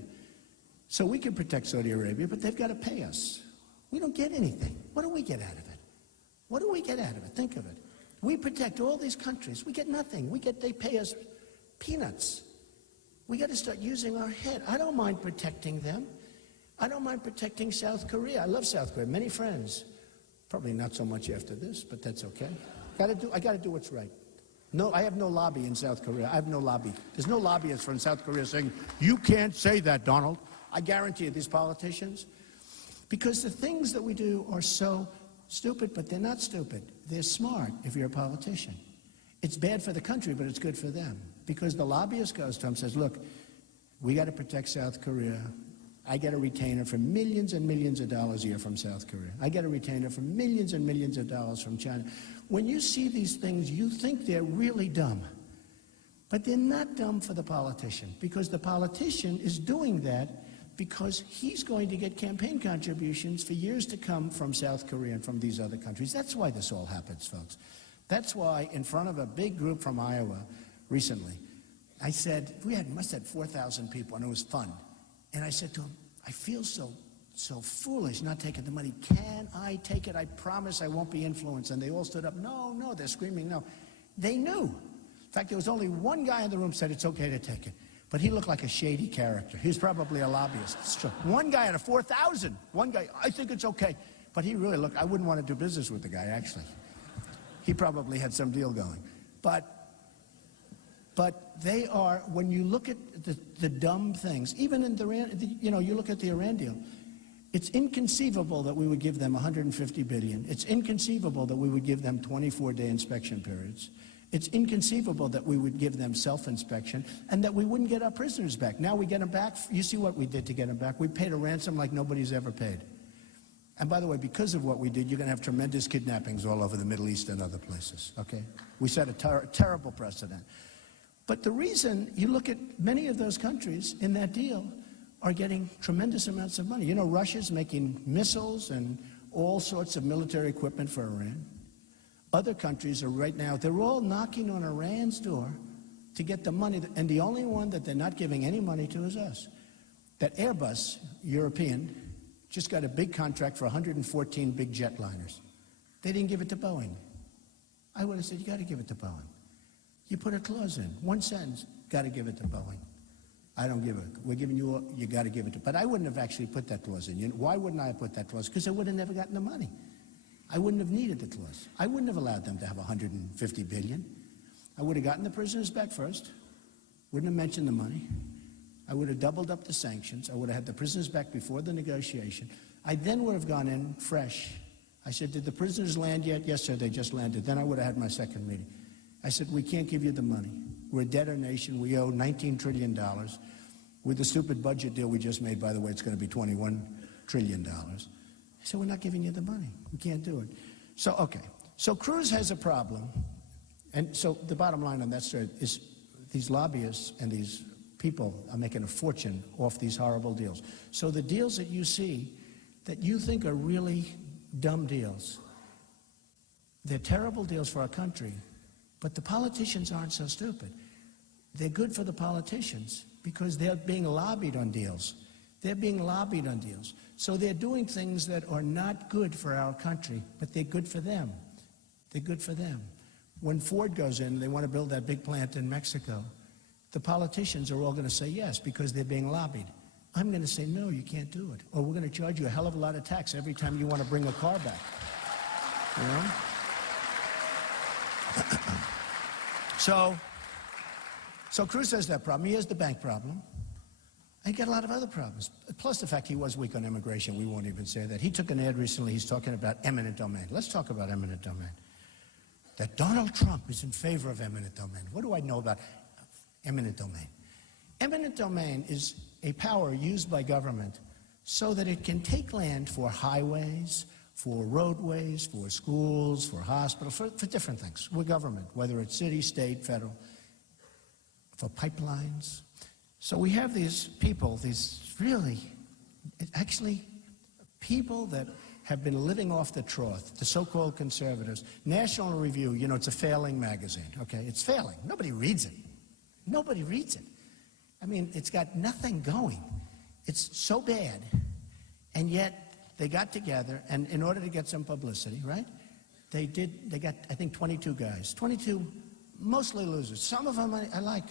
So we can protect Saudi Arabia, but they've got to pay us. We don't get anything. What do we get out of it? What do we get out of it? Think of it. We protect all these countries. We get nothing. They pay us peanuts. We got to start using our head. I don't mind protecting them. I don't mind protecting South Korea. I love South Korea. Many friends. Probably not so much after this, but that's okay. I got to do what's right. No, I have no lobby in South Korea. I have no lobby. There's no lobbyists from South Korea saying, you can't say that, Donald. I guarantee you, these politicians, because the things that we do are so stupid, but they're not stupid. They're smart if you're a politician. It's bad for the country, but it's good for them. Because the lobbyist goes to him and says, look, we got to protect South Korea. I get a retainer for millions and millions of dollars a year from South Korea. I get a retainer for millions and millions of dollars from China. When you see these things, you think they're really dumb. But they're not dumb for the politician, because the politician is doing that because he's going to get campaign contributions for years to come from South Korea and from these other countries. That's why this all happens, folks. That's why, in front of a big group from Iowa recently, I said, must have had 4,000 people, and it was fun. And I said to him, I feel so foolish not taking the money. Can I take it? I promise I won't be influenced. And they all stood up. No, they're screaming no. They knew. In fact, there was only one guy in the room who said it's okay to take it. But he looked like a shady character. He was probably a lobbyist. It's true. One guy out of 4,000. One guy, I think it's okay. But he really looked, I wouldn't want to do business with the guy, actually. He probably had some deal going. But they are, when you look at the dumb things, even in you look at the Iran deal, it's inconceivable that we would give them $150 billion. It's inconceivable that we would give them 24-day inspection periods. It's inconceivable that we would give them self-inspection and that we wouldn't get our prisoners back. Now we get them back. You see what we did to get them back. We paid a ransom like nobody's ever paid. And by the way, because of what we did, you're going to have tremendous kidnappings all over the Middle East and other places, okay? We set a terrible precedent. But the reason you look at many of those countries in that deal are getting tremendous amounts of money. You know, Russia's making missiles and all sorts of military equipment for Iran. Other countries are right now, they're all knocking on Iran's door to get the money, and the only one that they're not giving any money to is us. That Airbus, European, just got a big contract for 114 big jetliners. They didn't give it to Boeing. I would have said, you got to give it to Boeing. You put a clause in, one sentence, got to give it to Boeing. I don't give it. We're giving you, you got to give it to, but I wouldn't have actually put that clause in. Why wouldn't I have put that clause? Because I would have never gotten the money. I wouldn't have needed the clause. I wouldn't have allowed them to have 150 billion. I would have gotten the prisoners back first, wouldn't have mentioned the money. I would have doubled up the sanctions. I would have had the prisoners back before the negotiation. I then would have gone in fresh. I said, did the prisoners land yet? Yes, sir, they just landed. Then I would have had my second meeting. I said, we can't give you the money. We're a debtor nation. We owe $19 trillion. With the stupid budget deal we just made, by the way, it's going to be $21 trillion. I said, we're not giving you the money. We can't do it. So, okay. So Cruz has a problem. And so the bottom line on that story is these lobbyists and these people are making a fortune off these horrible deals. So the deals that you see that you think are really dumb deals, they're terrible deals for our country, but the politicians aren't so stupid. They're good for the politicians because they're being lobbied on deals. They're being lobbied on deals. So they're doing things that are not good for our country, but they're good for them. They're good for them. When Ford goes in, they want to build that big plant in Mexico. the politicians are all going to say yes because they're being lobbied. I'm going to say, no, you can't do it. Or we're going to charge you a hell of a lot of tax every time you want to bring a car back. You know? So Cruz has that problem. He has the bank problem. And he got a lot of other problems. Plus the fact he was weak on immigration. We won't even say that. He took an ad recently. He's talking about eminent domain. Let's talk about eminent domain. That Donald Trump is in favor of eminent domain. What do I know about eminent domain? Eminent domain is a power used by government so that it can take land for highways, for roadways, for schools, for hospitals, for different things. We're government, whether it's city, state, federal, for pipelines. So we have these people, these really, actually, people that have been living off the trough, the so-called conservatives. National Review, you know, it's a failing magazine, okay? It's failing. Nobody reads it. Nobody reads it. I mean, it's got nothing going. It's so bad, and yet they got together, and in order to get some publicity, right? They got, I think, 22 guys. 22 mostly losers. Some of them I like.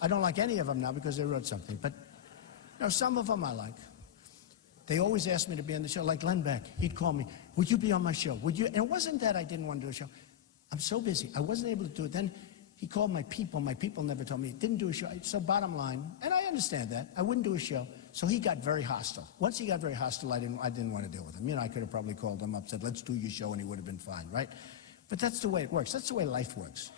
I don't like any of them now because they wrote something, but no, some of them I like. They always asked me to be on the show, like Glenn Beck. He'd call me, would you be on my show? Would you? And it wasn't that I didn't want to do a show. I'm so busy. I wasn't able to do it. Then he called my people. My people never told me. Didn't do a show. So bottom line, and I understand that, I wouldn't do a show. So he got very hostile. Once he got very hostile, I didn't want to deal with him. You know, I could have probably called him up, said, let's do your show, and he would have been fine, right? But that's the way it works. That's the way life works.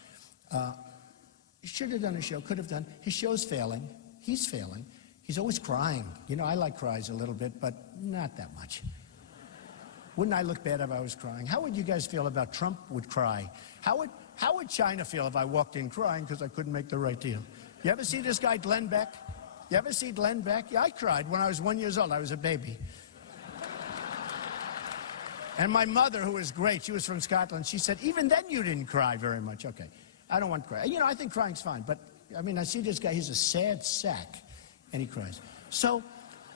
He should have done a show, could have done. His show's failing. He's failing. He's always crying. You know, I like cries a little bit, but not that much. Wouldn't I look bad if I was crying? How would you guys feel about Trump would cry? How would China feel if I walked in crying because I couldn't make the right deal? You ever see this guy, Glenn Beck? You ever see Glenn Beck? Yeah, I cried when I was 1 year old. I was a baby. And my mother, who was great, she was from Scotland, she said, even then you didn't cry very much. Okay, I don't want to cry. You know, I think crying's fine, but, I mean, I see this guy, he's a sad sack, and he cries. So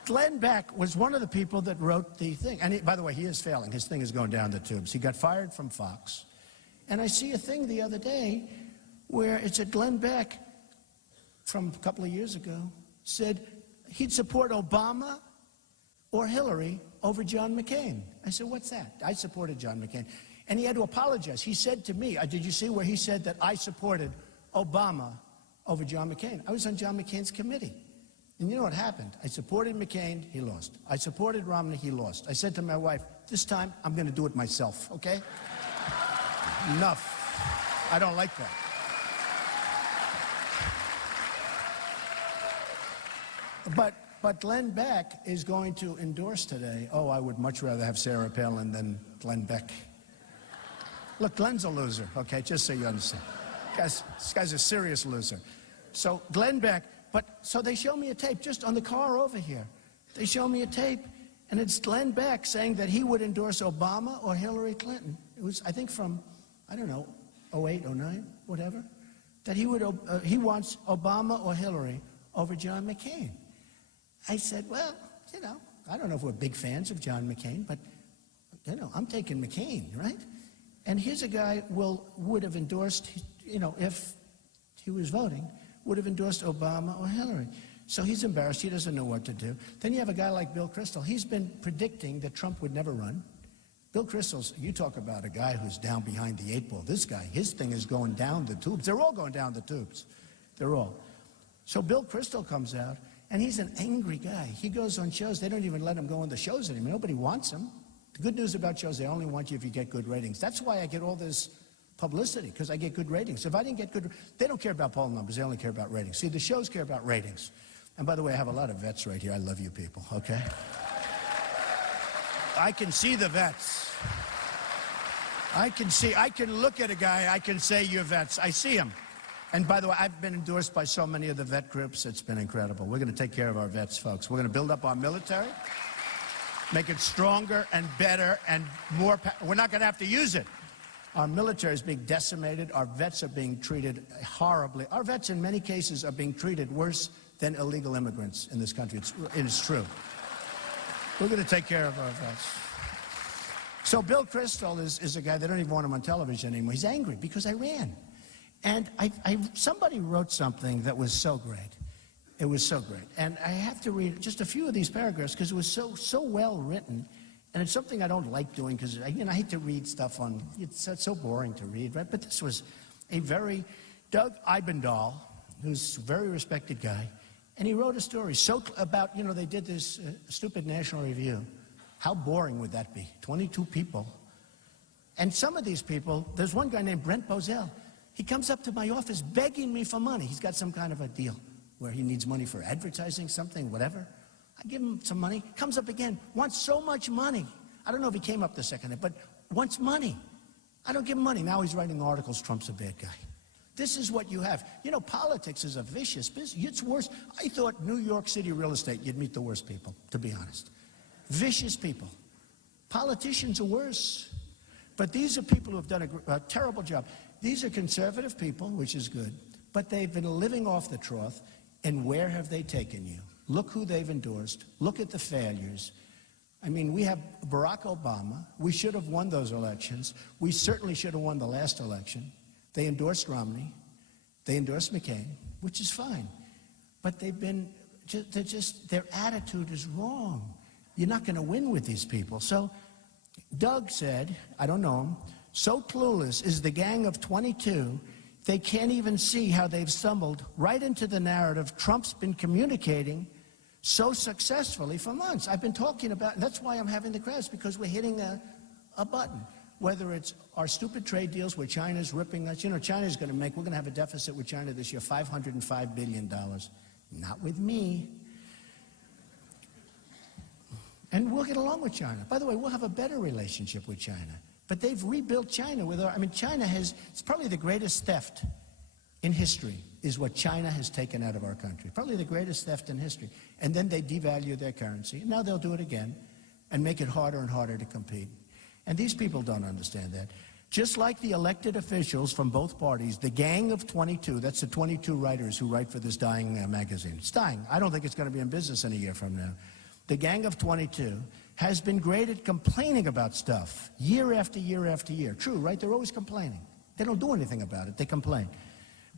Glenn Beck was one of the people that wrote the thing. And by the way, he is failing. His thing is going down the tubes. He got fired from Fox. And I see a thing the other day where it's a Glenn Beck from a couple of years ago said he'd support Obama or Hillary over John McCain. I said, what's that? I supported John McCain. And he had to apologize. He said to me, did you see where he said that I supported Obama over John McCain? I was on John McCain's committee. And you know what happened? I supported McCain, he lost. I supported Romney, he lost. I said to my wife, this time I'm going to do it myself, okay? Enough. I don't like that. But Glenn Beck is going to endorse today. Oh, I would much rather have Sarah Palin than Glenn Beck. Look, Glenn's a loser, okay, just so you understand. This guy's a serious loser. So Glenn Beck, so they show me a tape just on the car over here. They show me a tape, and it's Glenn Beck saying that he would endorse Obama or Hillary Clinton. It was, I think, from, I don't know, 08, 09, whatever, that he wants Obama or Hillary over John McCain. I said, well, you know, I don't know if we're big fans of John McCain, but, you know, I'm taking McCain, right? And here's a guy would have endorsed, you know, if he was voting, would have endorsed Obama or Hillary. So he's embarrassed. He doesn't know what to do. Then you have a guy like Bill Kristol. He's been predicting that Trump would never run. Bill Kristol's, you talk about a guy who's down behind the eight ball. This guy, his thing is going down the tubes. They're all going down the tubes. They're all. So Bill Kristol comes out, and he's an angry guy. He goes on shows. They don't even let him go on the shows anymore. Nobody wants him. The good news about shows, they only want you if you get good ratings. That's why I get all this publicity, because I get good ratings. If I didn't get good, they don't care about poll numbers, they only care about ratings. See, the shows care about ratings. And by the way, I have a lot of vets right here. I love you people, okay? I can see the vets. I can look at a guy, I can say you're vets. I see him. And by the way, I've been endorsed by so many of the vet groups, it's been incredible. We're gonna take care of our vets, folks. We're gonna build up our military, make it stronger and better and more, we're not gonna have to use it. Our military is being decimated. Our vets are being treated horribly. Our vets, in many cases, are being treated worse than illegal immigrants in this country. It is true. We're going to take care of our vets. So Bill Kristol is a guy, they don't even want him on television anymore. He's angry because I ran. And somebody wrote something that was so great. It was so great. And I have to read just a few of these paragraphs because it was so well written. And it's something I don't like doing because I hate to read stuff on, it's so boring to read, right? But this was a very, Doug Eibendahl, who's a very respected guy, and he wrote a story about, they did this stupid National Review. How boring would that be? 22 people. And some of these people, there's one guy named Brent Bozell. He comes up to my office begging me for money. He's got some kind of a deal where he needs money for advertising something, whatever. I give him some money, comes up again, wants so much money. I don't know if he came up the second day, but wants money. I don't give him money. Now he's writing articles, Trump's a bad guy. This is what you have. Politics is a vicious business. It's worse. I thought New York City real estate, you'd meet the worst people, to be honest. Vicious people. Politicians are worse. But these are people who have done a terrible job. These are conservative people, which is good, but they've been living off the trough, and where have they taken you? Look who they've endorsed. Look at the failures. I mean, we have Barack Obama. We should have won those elections. We certainly should have won the last election. They endorsed Romney. They endorsed McCain, which is fine. But their attitude is wrong. You're not going to win with these people. So Doug said, I don't know him, so clueless is the gang of 22, they can't even see how they've stumbled right into the narrative Trump's been communicating so successfully for months. I've been talking about, and that's why I'm having the crash, because we're hitting a button. Whether it's our stupid trade deals where China's ripping us. China's going to we're going to have a deficit with China this year, $505 billion. Not with me. And we'll get along with China. By the way, we'll have a better relationship with China. But they've rebuilt China with China it's probably the greatest theft in history is what China has taken out of our country. Probably the greatest theft in history. And then they devalue their currency. And now they'll do it again and make it harder and harder to compete. And these people don't understand that. Just like the elected officials from both parties, the gang of 22, that's the 22 writers who write for this dying magazine. It's dying. I don't think it's going to be in business in a year from now. The gang of 22 has been great at complaining about stuff year after year after year. True, right? They're always complaining. They don't do anything about it. They complain.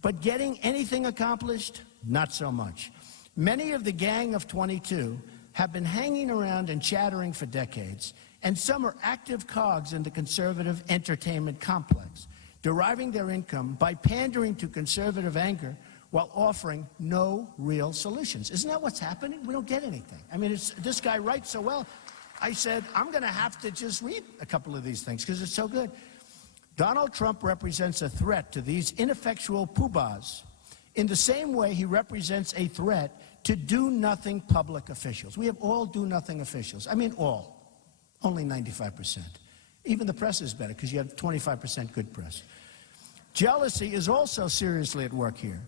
But getting anything accomplished, not so much. Many of the gang of 22 have been hanging around and chattering for decades, and some are active cogs in the conservative entertainment complex, deriving their income by pandering to conservative anger while offering no real solutions. Isn't that what's happening? We don't get anything. I mean, this guy writes so well. I said, I'm going to have to just read a couple of these things because it's so good. Donald Trump represents a threat to these ineffectual poobahs in the same way he represents a threat to do-nothing public officials. We have all do-nothing officials. I mean, all. Only 95%. Even the press is better because you have 25% good press. Jealousy is also seriously at work here.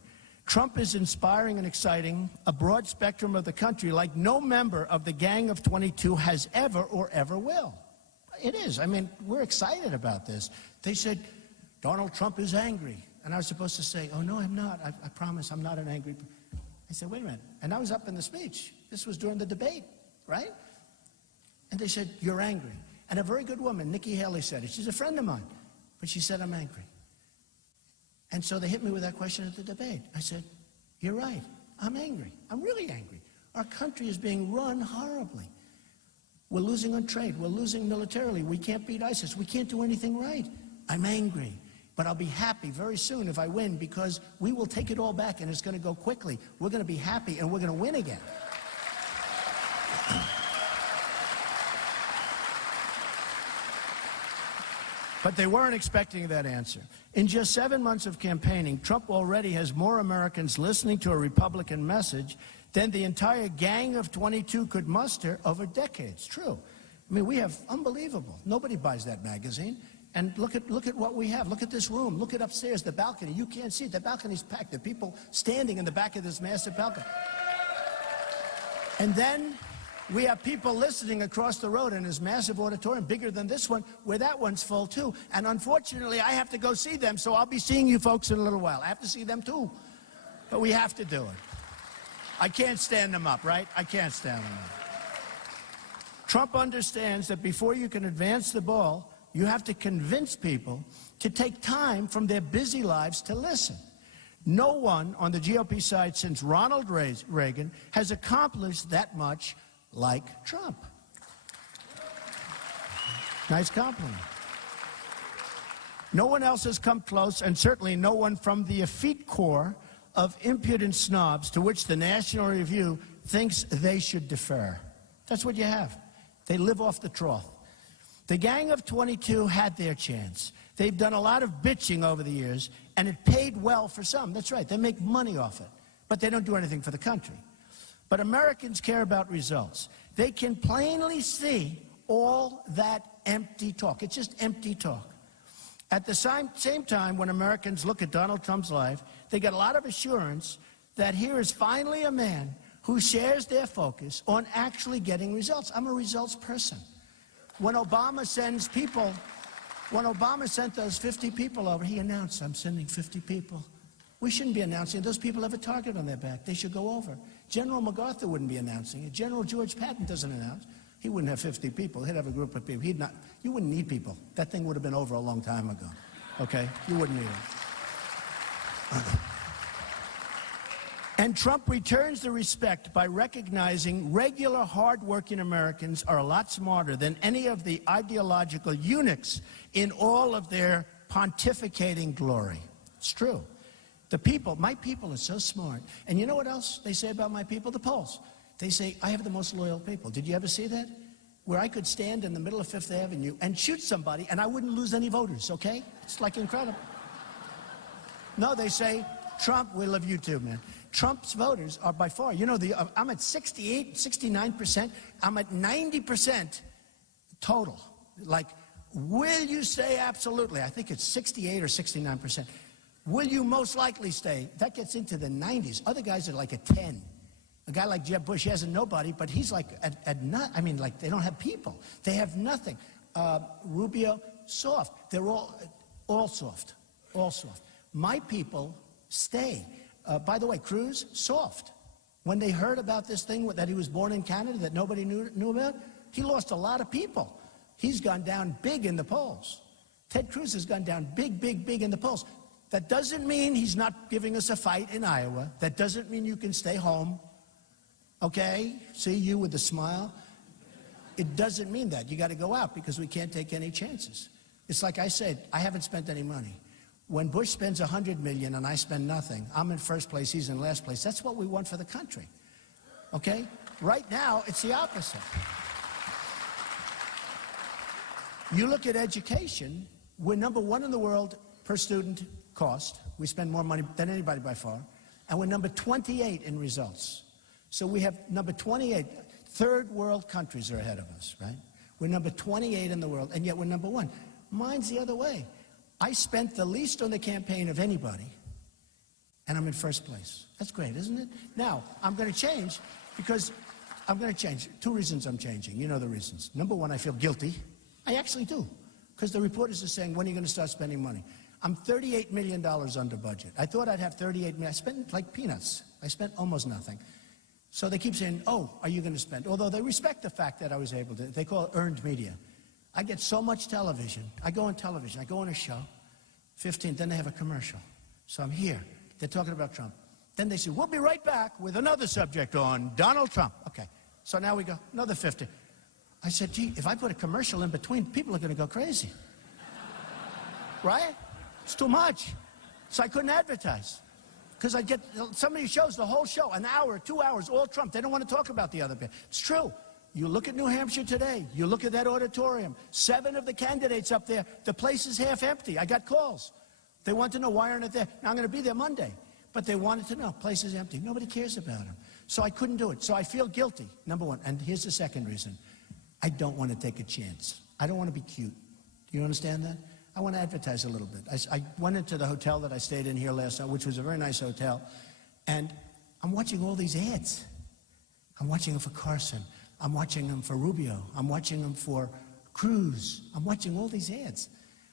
Trump is inspiring and exciting a broad spectrum of the country like no member of the gang of 22 has ever or ever will. It is. I mean, we're excited about this. They said, Donald Trump is angry. And I was supposed to say, oh, no, I'm not. I promise I'm not an angry person. I said, wait a minute. And I was up in the speech. This was during the debate, right? And they said, you're angry. And a very good woman, Nikki Haley, said it. She's a friend of mine. But she said, I'm angry. And so they hit me with that question at the debate. I said, you're right. I'm angry. I'm really angry. Our country is being run horribly. We're losing on trade. We're losing militarily. We can't beat ISIS. We can't do anything right. I'm angry. But I'll be happy very soon if I win because we will take it all back and it's going to go quickly. We're going to be happy and we're going to win again. But they weren't expecting that answer. In just 7 months of campaigning, Trump already has more Americans listening to a Republican message than the entire gang of 22 could muster over decades. True. I mean, we have unbelievable. Nobody buys that magazine. And look at what we have. Look at this room. Look at upstairs, the balcony. You can't see it. The balcony's packed. There are people standing in the back of this massive balcony. And then we have people listening across the road in this massive auditorium, bigger than this one, where that one's full too. And unfortunately, I have to go see them, so I'll be seeing you folks in a little while. I have to see them too. But we have to do it. I can't stand them up, right? I can't stand them up. Trump understands that before you can advance the ball, you have to convince people to take time from their busy lives to listen. No one on the GOP side since Ronald Reagan has accomplished that much like Trump. Nice compliment. No one else has come close, and certainly no one from the effete core of impudent snobs to which the National Review thinks they should defer. That's what you have. They live off the trough. The Gang of 22 had their chance. They've done a lot of bitching over the years, and it paid well for some. That's right, they make money off it, but they don't do anything for the country. But Americans care about results. They can plainly see all that empty talk. It's just empty talk. At the same time, when Americans look at Donald Trump's life, they get a lot of assurance that here is finally a man who shares their focus on actually getting results. I'm a results person. When Obama sent those 50 people over, he announced, I'm sending 50 people. We shouldn't be announcing it. Those people have a target on their back. They should go over. General MacArthur wouldn't be announcing it. General George Patton doesn't announce. He wouldn't have 50 people. He'd have a group of people. You wouldn't need people. That thing would have been over a long time ago. Okay? You wouldn't need it. And Trump returns the respect by recognizing regular, hard-working Americans are a lot smarter than any of the ideological eunuchs in all of their pontificating glory. It's true. The people, my people are so smart. And you know what else they say about my people? The polls. They say, I have the most loyal people. Did you ever see that? Where I could stand in the middle of Fifth Avenue and shoot somebody and I wouldn't lose any voters, okay? It's like incredible. No, they say, Trump, we love you too, man. Trump's voters are by far, you know, I'm at 68, 69%. I'm at 90% total. Like, will you stay? Absolutely. I think it's 68 or 69%. Will you most likely stay? That gets into the 90s. Other guys are like at 10. A guy like Jeb Bush, he hasn't nobody, but he's like I mean, like they don't have people. They have nothing. Rubio, soft. They're all soft. All soft. My people stay. By the way, Cruz, soft. When they heard about this thing that he was born in Canada that nobody knew about, he lost a lot of people. He's gone down big in the polls. Ted Cruz has gone down big, big, big in the polls. That doesn't mean he's not giving us a fight in Iowa. That doesn't mean you can stay home. Okay? See you with a smile. It doesn't mean that. You got to go out because we can't take any chances. It's like I said, I haven't spent any money. When Bush spends $100 million and I spend nothing, I'm in first place, he's in last place. That's what we want for the country. Okay? Right now, it's the opposite. You look at education, we're number one in the world per student cost. We spend more money than anybody by far. And we're number 28 in results. So we have number 28. Third world countries are ahead of us, right? We're number 28 in the world, and yet we're number one. Mine's the other way. I spent the least on the campaign of anybody, and I'm in first place. That's great, isn't it? Now, I'm going to change because I'm going to change. Two reasons I'm changing. You know the reasons. Number one, I feel guilty. I actually do, because the reporters are saying, when are you going to start spending money? I'm $38 million under budget. I thought I'd have $38 million. I spent like peanuts. I spent almost nothing. So they keep saying, oh, are you going to spend? Although they respect the fact that I was able to. They call it earned media. I get so much television. I go on television. I go on a show. 15, then they have a commercial. So I'm here. They're talking about Trump. Then they say, we'll be right back with another subject on Donald Trump. Okay. So now we go, another 50. I said, gee, if I put a commercial in between, people are going to go crazy. Right? It's too much. So I couldn't advertise. Because I get some of these shows, the whole show, an hour, 2 hours, all Trump. They don't want to talk about the other bit. It's true. You look at New Hampshire today. You look at that auditorium. 7 of the candidates up there. The place is half empty. I got calls. They want to know why aren't it there. Now I'm going to be there Monday. But they wanted to know. Place is empty. Nobody cares about them. So I couldn't do it. So I feel guilty, number one. And here's the second reason. I don't want to take a chance. I don't want to be cute. Do you understand that? I want to advertise a little bit. I went into the hotel that I stayed in here last night, which was a very nice hotel, and I'm watching all these ads. I'm watching them for Carson. I'm watching them for Rubio. I'm watching them for Cruz. I'm watching all these ads.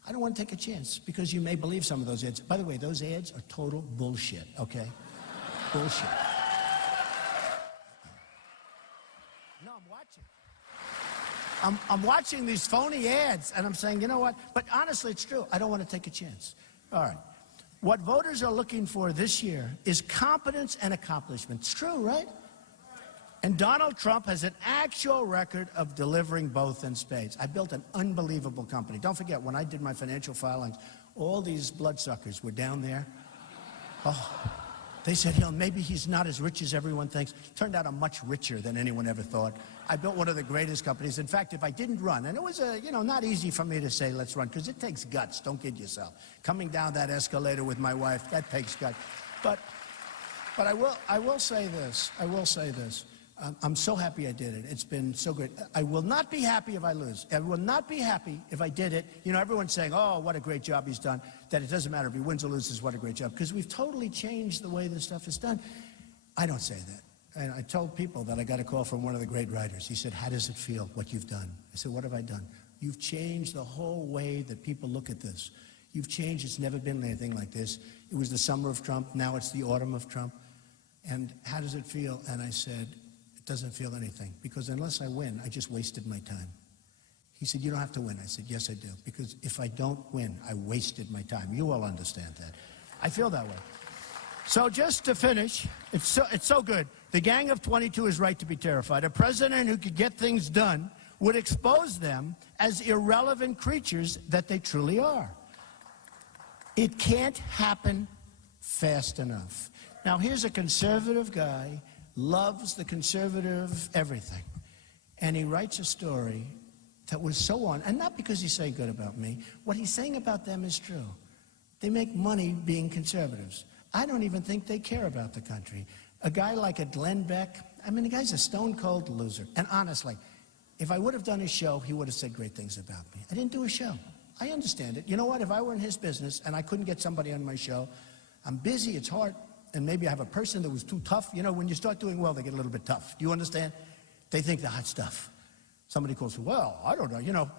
I don't want to take a chance because you may believe some of those ads. By the way, those ads are total bullshit, okay? Bullshit. No, I'm watching. I'm watching these phony ads, and I'm saying, you know what? But honestly, it's true. I don't want to take a chance. All right. What voters are looking for this year is competence and accomplishment. It's true, right? And Donald Trump has an actual record of delivering both in spades. I built an unbelievable company. Don't forget, when I did my financial filings, all these bloodsuckers were down there. Oh, they said, maybe he's not as rich as everyone thinks. Turned out I'm much richer than anyone ever thought. I built one of the greatest companies. In fact, if I didn't run, and it was, not easy for me to say, let's run, because it takes guts. Don't kid yourself. Coming down that escalator with my wife, that takes guts. But I will say this. I'm so happy I did it. It's been so good. I will not be happy if I lose. I will not be happy if I did it. Everyone's saying, oh, what a great job he's done, that it doesn't matter if he wins or loses, what a great job, because we've totally changed the way this stuff is done. I don't say that. And I told people that I got a call from one of the great writers. He said, how does it feel, what you've done? I said, what have I done? You've changed the whole way that people look at this. You've changed. It's never been anything like this. It was the summer of Trump. Now it's the autumn of Trump. And how does it feel? And I said, doesn't feel anything, because unless I win, I just wasted my time. He said, you don't have to win. I said, yes, I do, because if I don't win, I wasted my time. You all understand that. I feel that way. So just to finish, it's so good. The Gang of 22 is right to be terrified. A president who could get things done would expose them as irrelevant creatures that they truly are. It can't happen fast enough. Now, here's a conservative guy, loves the conservative everything. And he writes a story that was so on, and not because he's saying good about me. What he's saying about them is true. They make money being conservatives. I don't even think they care about the country. A guy like a Glenn Beck, the guy's a stone-cold loser. And honestly, if I would have done his show, he would have said great things about me. I didn't do a show. I understand it. You know what? If I were in his business and I couldn't get somebody on my show, I'm busy, it's hard. And maybe I have a person that was too tough. When you start doing well, they get a little bit tough. Do you understand? They think they're hot stuff. Somebody calls, well, I don't know.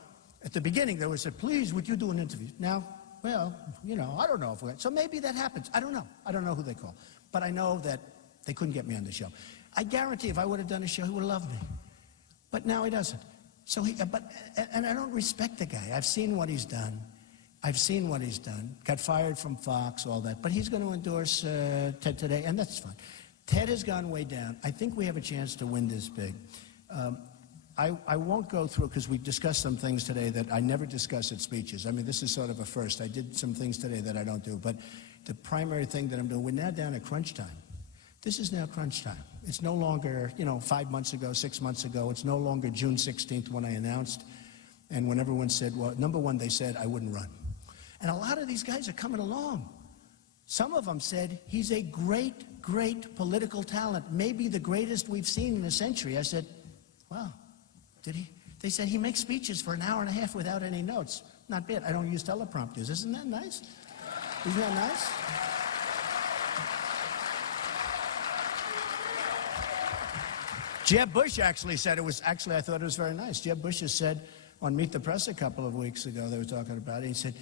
At the beginning, they would say, please, would you do an interview? Now, well, I don't know if we're... So maybe that happens. I don't know. I don't know who they call. But I know that they couldn't get me on the show. I guarantee if I would have done a show, he would have loved me. But now he doesn't. So and I don't respect the guy. I've seen what he's done. Got fired from Fox, all that. But he's going to endorse Ted today, and that's fine. Ted has gone way down. I think we have a chance to win this big. I won't go through, because we discussed some things today that I never discuss at speeches. this is sort of a first. I did some things today that I don't do. But the primary thing that I'm doing, we're now down at crunch time. This is now crunch time. It's no longer, 5 months ago, 6 months ago. It's no longer June 16th when I announced. And when everyone said, well, number one, they said I wouldn't run. And a lot of these guys are coming along. Some of them said, he's a great, great political talent, maybe the greatest we've seen in a century. I said, wow, did he? They said he makes speeches for an hour and a half without any notes. Not bad. I don't use teleprompters. Isn't that nice? Isn't that nice? Jeb Bush actually said it was, I thought it was very nice. Jeb Bush has said on Meet the Press a couple of weeks ago, they were talking about it, he said,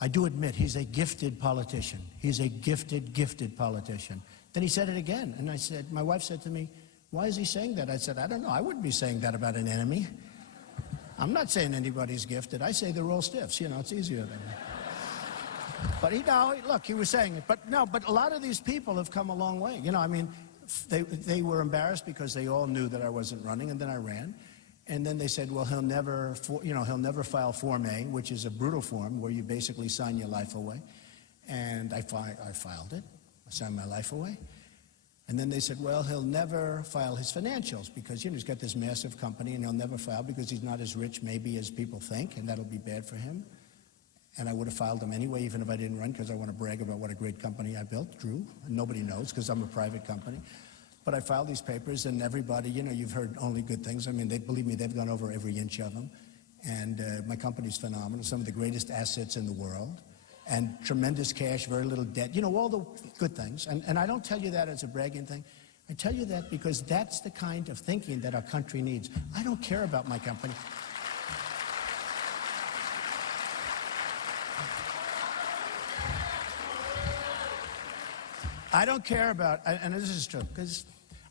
I do admit he's a gifted politician. He's a gifted, gifted politician. Then he said it again, and I said, my wife said to me, why is he saying that? I said, I don't know. I wouldn't be saying that about an enemy. I'm not saying anybody's gifted. I say they're all stiffs. It's easier than that. But look, he was saying it. But a lot of these people have come a long way. They were embarrassed because they all knew that I wasn't running, and then I ran. And then they said, well, he'll never file Form A, which is a brutal form where you basically sign your life away. And I filed it. I signed my life away. And then they said, well, he'll never file his financials because, he's got this massive company, and he'll never file because he's not as rich maybe as people think, and that'll be bad for him. And I would have filed them anyway, even if I didn't run, because I want to brag about what a great company I built, Drew. And nobody knows because I'm a private company. But I filed these papers, and everybody, you've heard only good things. Believe me, they've gone over every inch of them. And my company's phenomenal, some of the greatest assets in the world, and tremendous cash, very little debt, all the good things. And I don't tell you that as a bragging thing. I tell you that because that's the kind of thinking that our country needs. I don't care about my company. I don't care about, and this is true, because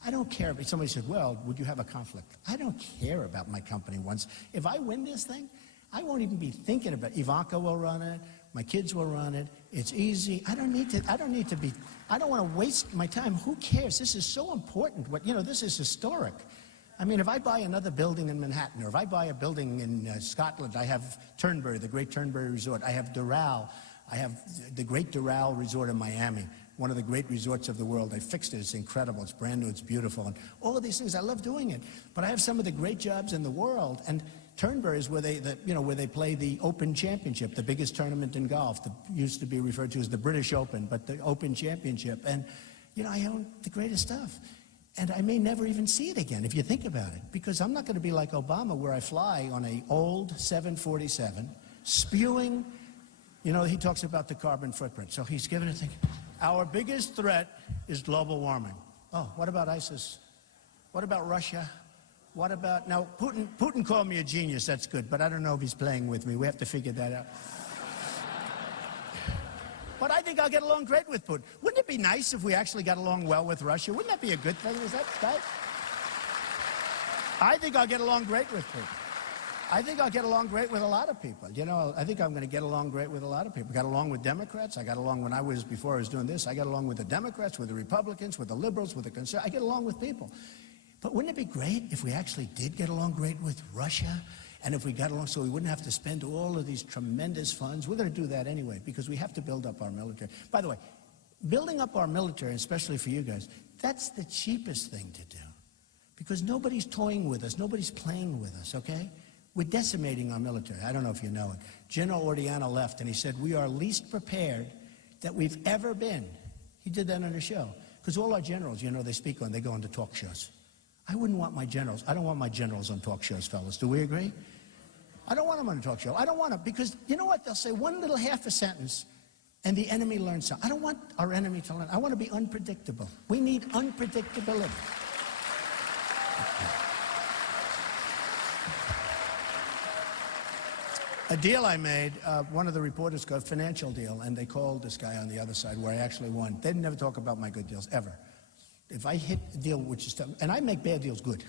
I don't care if somebody said, well, would you have a conflict? I don't care about my company once. If I win this thing, I won't even be thinking about it. Ivanka will run it. My kids will run it. It's easy. I don't want to waste my time. Who cares? This is so important. This is historic. I mean, if I buy another building in Manhattan, or if I buy a building in Scotland, I have Turnberry, the great Turnberry Resort. I have Doral. I have the great Doral Resort in Miami, one of the great resorts of the world. I fixed it. It's incredible. It's brand new. It's beautiful. And all of these things, I love doing it. But I have some of the great jobs in the world. And Turnberry is where they play the Open Championship, the biggest tournament in golf. That used to be referred to as the British Open, but the Open Championship. And, I own the greatest stuff. And I may never even see it again, if you think about it. Because I'm not going to be like Obama, where I fly on an old 747, spewing. He talks about the carbon footprint. So he's given a thing. Our biggest threat is global warming. Oh, what about ISIS? What about Russia? What about, now, Putin called me a genius, that's good, but I don't know if he's playing with me. We have to figure that out. But I think I'll get along great with Putin. Wouldn't it be nice if we actually got along well with Russia? Wouldn't that be a good thing? Is that right? I think I'll get along great with Putin. I think I'll get along great with a lot of people. I think I'm going to get along great with a lot of people. Got along with Democrats. I got along before I was doing this, I got along with the Democrats, with the Republicans, with the liberals, with the conservatives. I get along with people. But wouldn't it be great if we actually did get along great with Russia? And if we got along so we wouldn't have to spend all of these tremendous funds? We're going to do that anyway, because we have to build up our military. By the way, building up our military, especially for you guys, that's the cheapest thing to do. Because nobody's toying with us. Nobody's playing with us, okay? We're decimating our military. I don't know if you know it. General Ordiana left, and he said, we are least prepared that we've ever been. He did that on a show. Because all our generals, they go into talk shows. I wouldn't want my generals. I don't want my generals on talk shows, fellas. Do we agree? I don't want them on a talk show. I don't want them, because you know what? They'll say one little half a sentence, and the enemy learns something. I don't want our enemy to learn. I want to be unpredictable. We need unpredictability. A deal I made, one of the reporters called financial deal, and they called this guy on the other side where I actually won. They never talk about my good deals, ever. If I hit a deal which is tough, and I make bad deals good,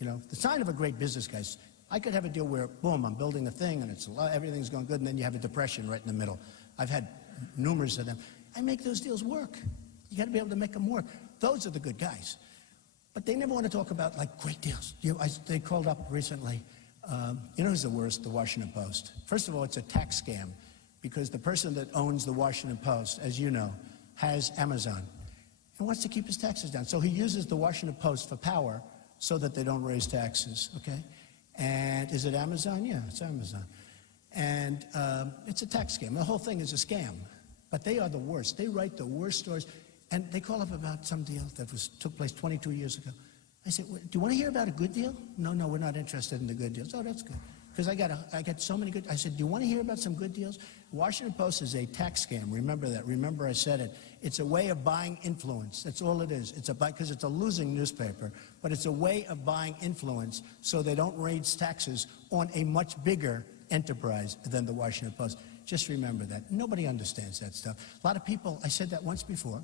the sign of a great business guy is I could have a deal where, boom, I'm building a thing and everything's going good, and then you have a depression right in the middle. I've had numerous of them. I make those deals work. You got to be able to make them work. Those are the good guys. But they never want to talk about, like, great deals. They called up recently. Who's the worst? The Washington Post. First of all, it's a tax scam, because the person that owns the Washington Post, as you know, has Amazon and wants to keep his taxes down. So he uses the Washington Post for power so that they don't raise taxes, okay? And is it Amazon? Yeah, it's Amazon. And it's a tax scam. The whole thing is a scam. But they are the worst. They write the worst stories. And they call up about some deal that took place 22 years ago. I said, do you want to hear about a good deal? No, we're not interested in the good deals. Oh, that's good. Because I got so many good. I said, do you want to hear about some good deals? Washington Post is a tax scam. Remember that. Remember I said it. It's a way of buying influence. That's all it is. Because it's a losing newspaper, but it's a way of buying influence so they don't raise taxes on a much bigger enterprise than the Washington Post. Just remember that. Nobody understands that stuff. A lot of people, I said that once before.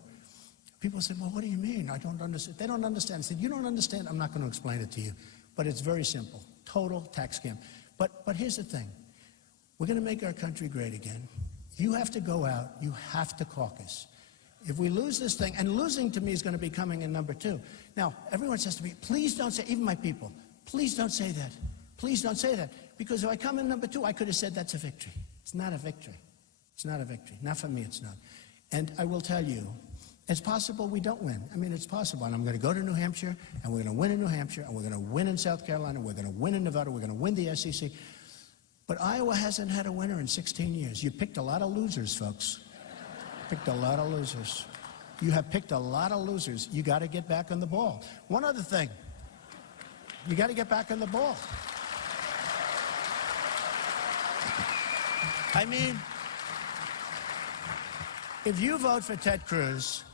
People said, well, what do you mean? I don't understand. They don't understand. I said, you don't understand? I'm not going to explain it to you. But it's very simple. Total tax scam. But here's the thing. We're going to make our country great again. You have to go out. You have to caucus. If we lose this thing, and losing to me is going to be coming in number 2. Now, everyone says to me, please don't say, even my people, please don't say that. Please don't say that. Because if I come in number 2, I could have said that's a victory. It's not a victory. It's not a victory. Not for me, it's not. And I will tell you, it's possible we don't win. I mean, it's possible. And I'm going to go to New Hampshire, and we're going to win in New Hampshire, and we're going to win in South Carolina, we're going to win in Nevada, we're going to win the SEC. But Iowa hasn't had a winner in 16 years. You picked a lot of losers, folks. Picked a lot of losers. You have picked a lot of losers. You got to get back on the ball. One other thing. You got to get back on the ball. I mean, if you vote for Ted Cruz,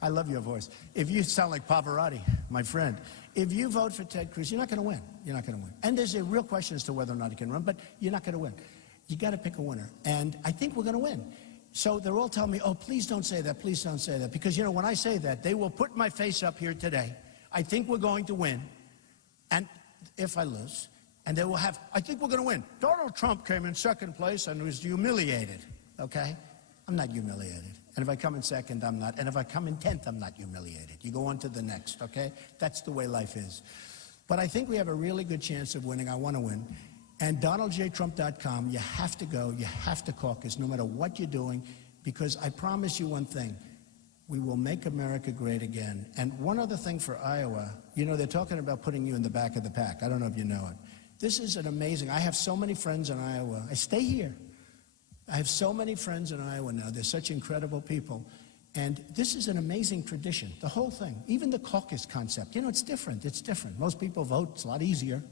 I love your voice. If you sound like Pavarotti, my friend. If you vote for Ted Cruz, you're not going to win. You're not going to win. And there's a real question as to whether or not he can run, but you're not going to win. You got to pick a winner. And I think we're going to win. So they're all telling me, oh, please don't say that. Please don't say that. Because, when I say that, they will put my face up here today I think we're going to win, and if I lose, and they will have, I think we're going to win. Donald Trump came in second place and was humiliated, okay? I'm not humiliated. And if I come in second, I'm not. And if I come in 10th, I'm not humiliated. You go on to the next, okay? That's the way life is. But I think we have a really good chance of winning. I want to win. And DonaldJTrump.com, you have to go, you have to caucus, no matter what you're doing, because I promise you one thing, we will make America great again. And one other thing for Iowa, you know, they're talking about putting you in the back of the pack. I don't know if you know it. This is an amazing, I have so many friends in Iowa. I stay here. I have so many friends in Iowa now. They're such incredible people. And this is an amazing tradition, the whole thing. Even the caucus concept. You know, it's different. It's different. Most people vote. It's a lot easier.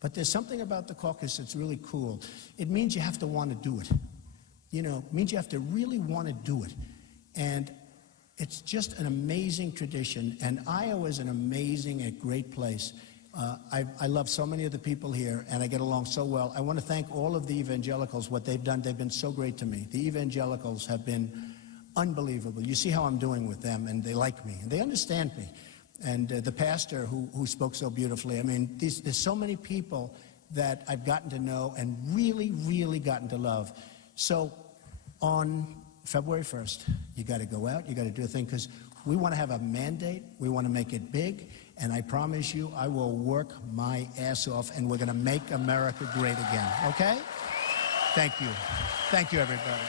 But there's something about the caucus that's really cool. It means you have to want to do it. You know, it means you have to really want to do it. And it's just an amazing tradition. And Iowa is an amazing, a great place. I love so many of the people here, and I get along so well. I want to thank all of the evangelicals, what they've done. They've been so great to me. The evangelicals have been unbelievable. You see how I'm doing with them, and they like me, and they understand me. And the pastor who spoke so beautifully. I mean, there's so many people that I've gotten to know and really, really gotten to love. So on February 1st, you got to go out, you got to do a thing, because we want to have a mandate, we want to make it big, and I promise you, I will work my ass off, and we're going to make America great again, okay? Thank you. Thank you, everybody.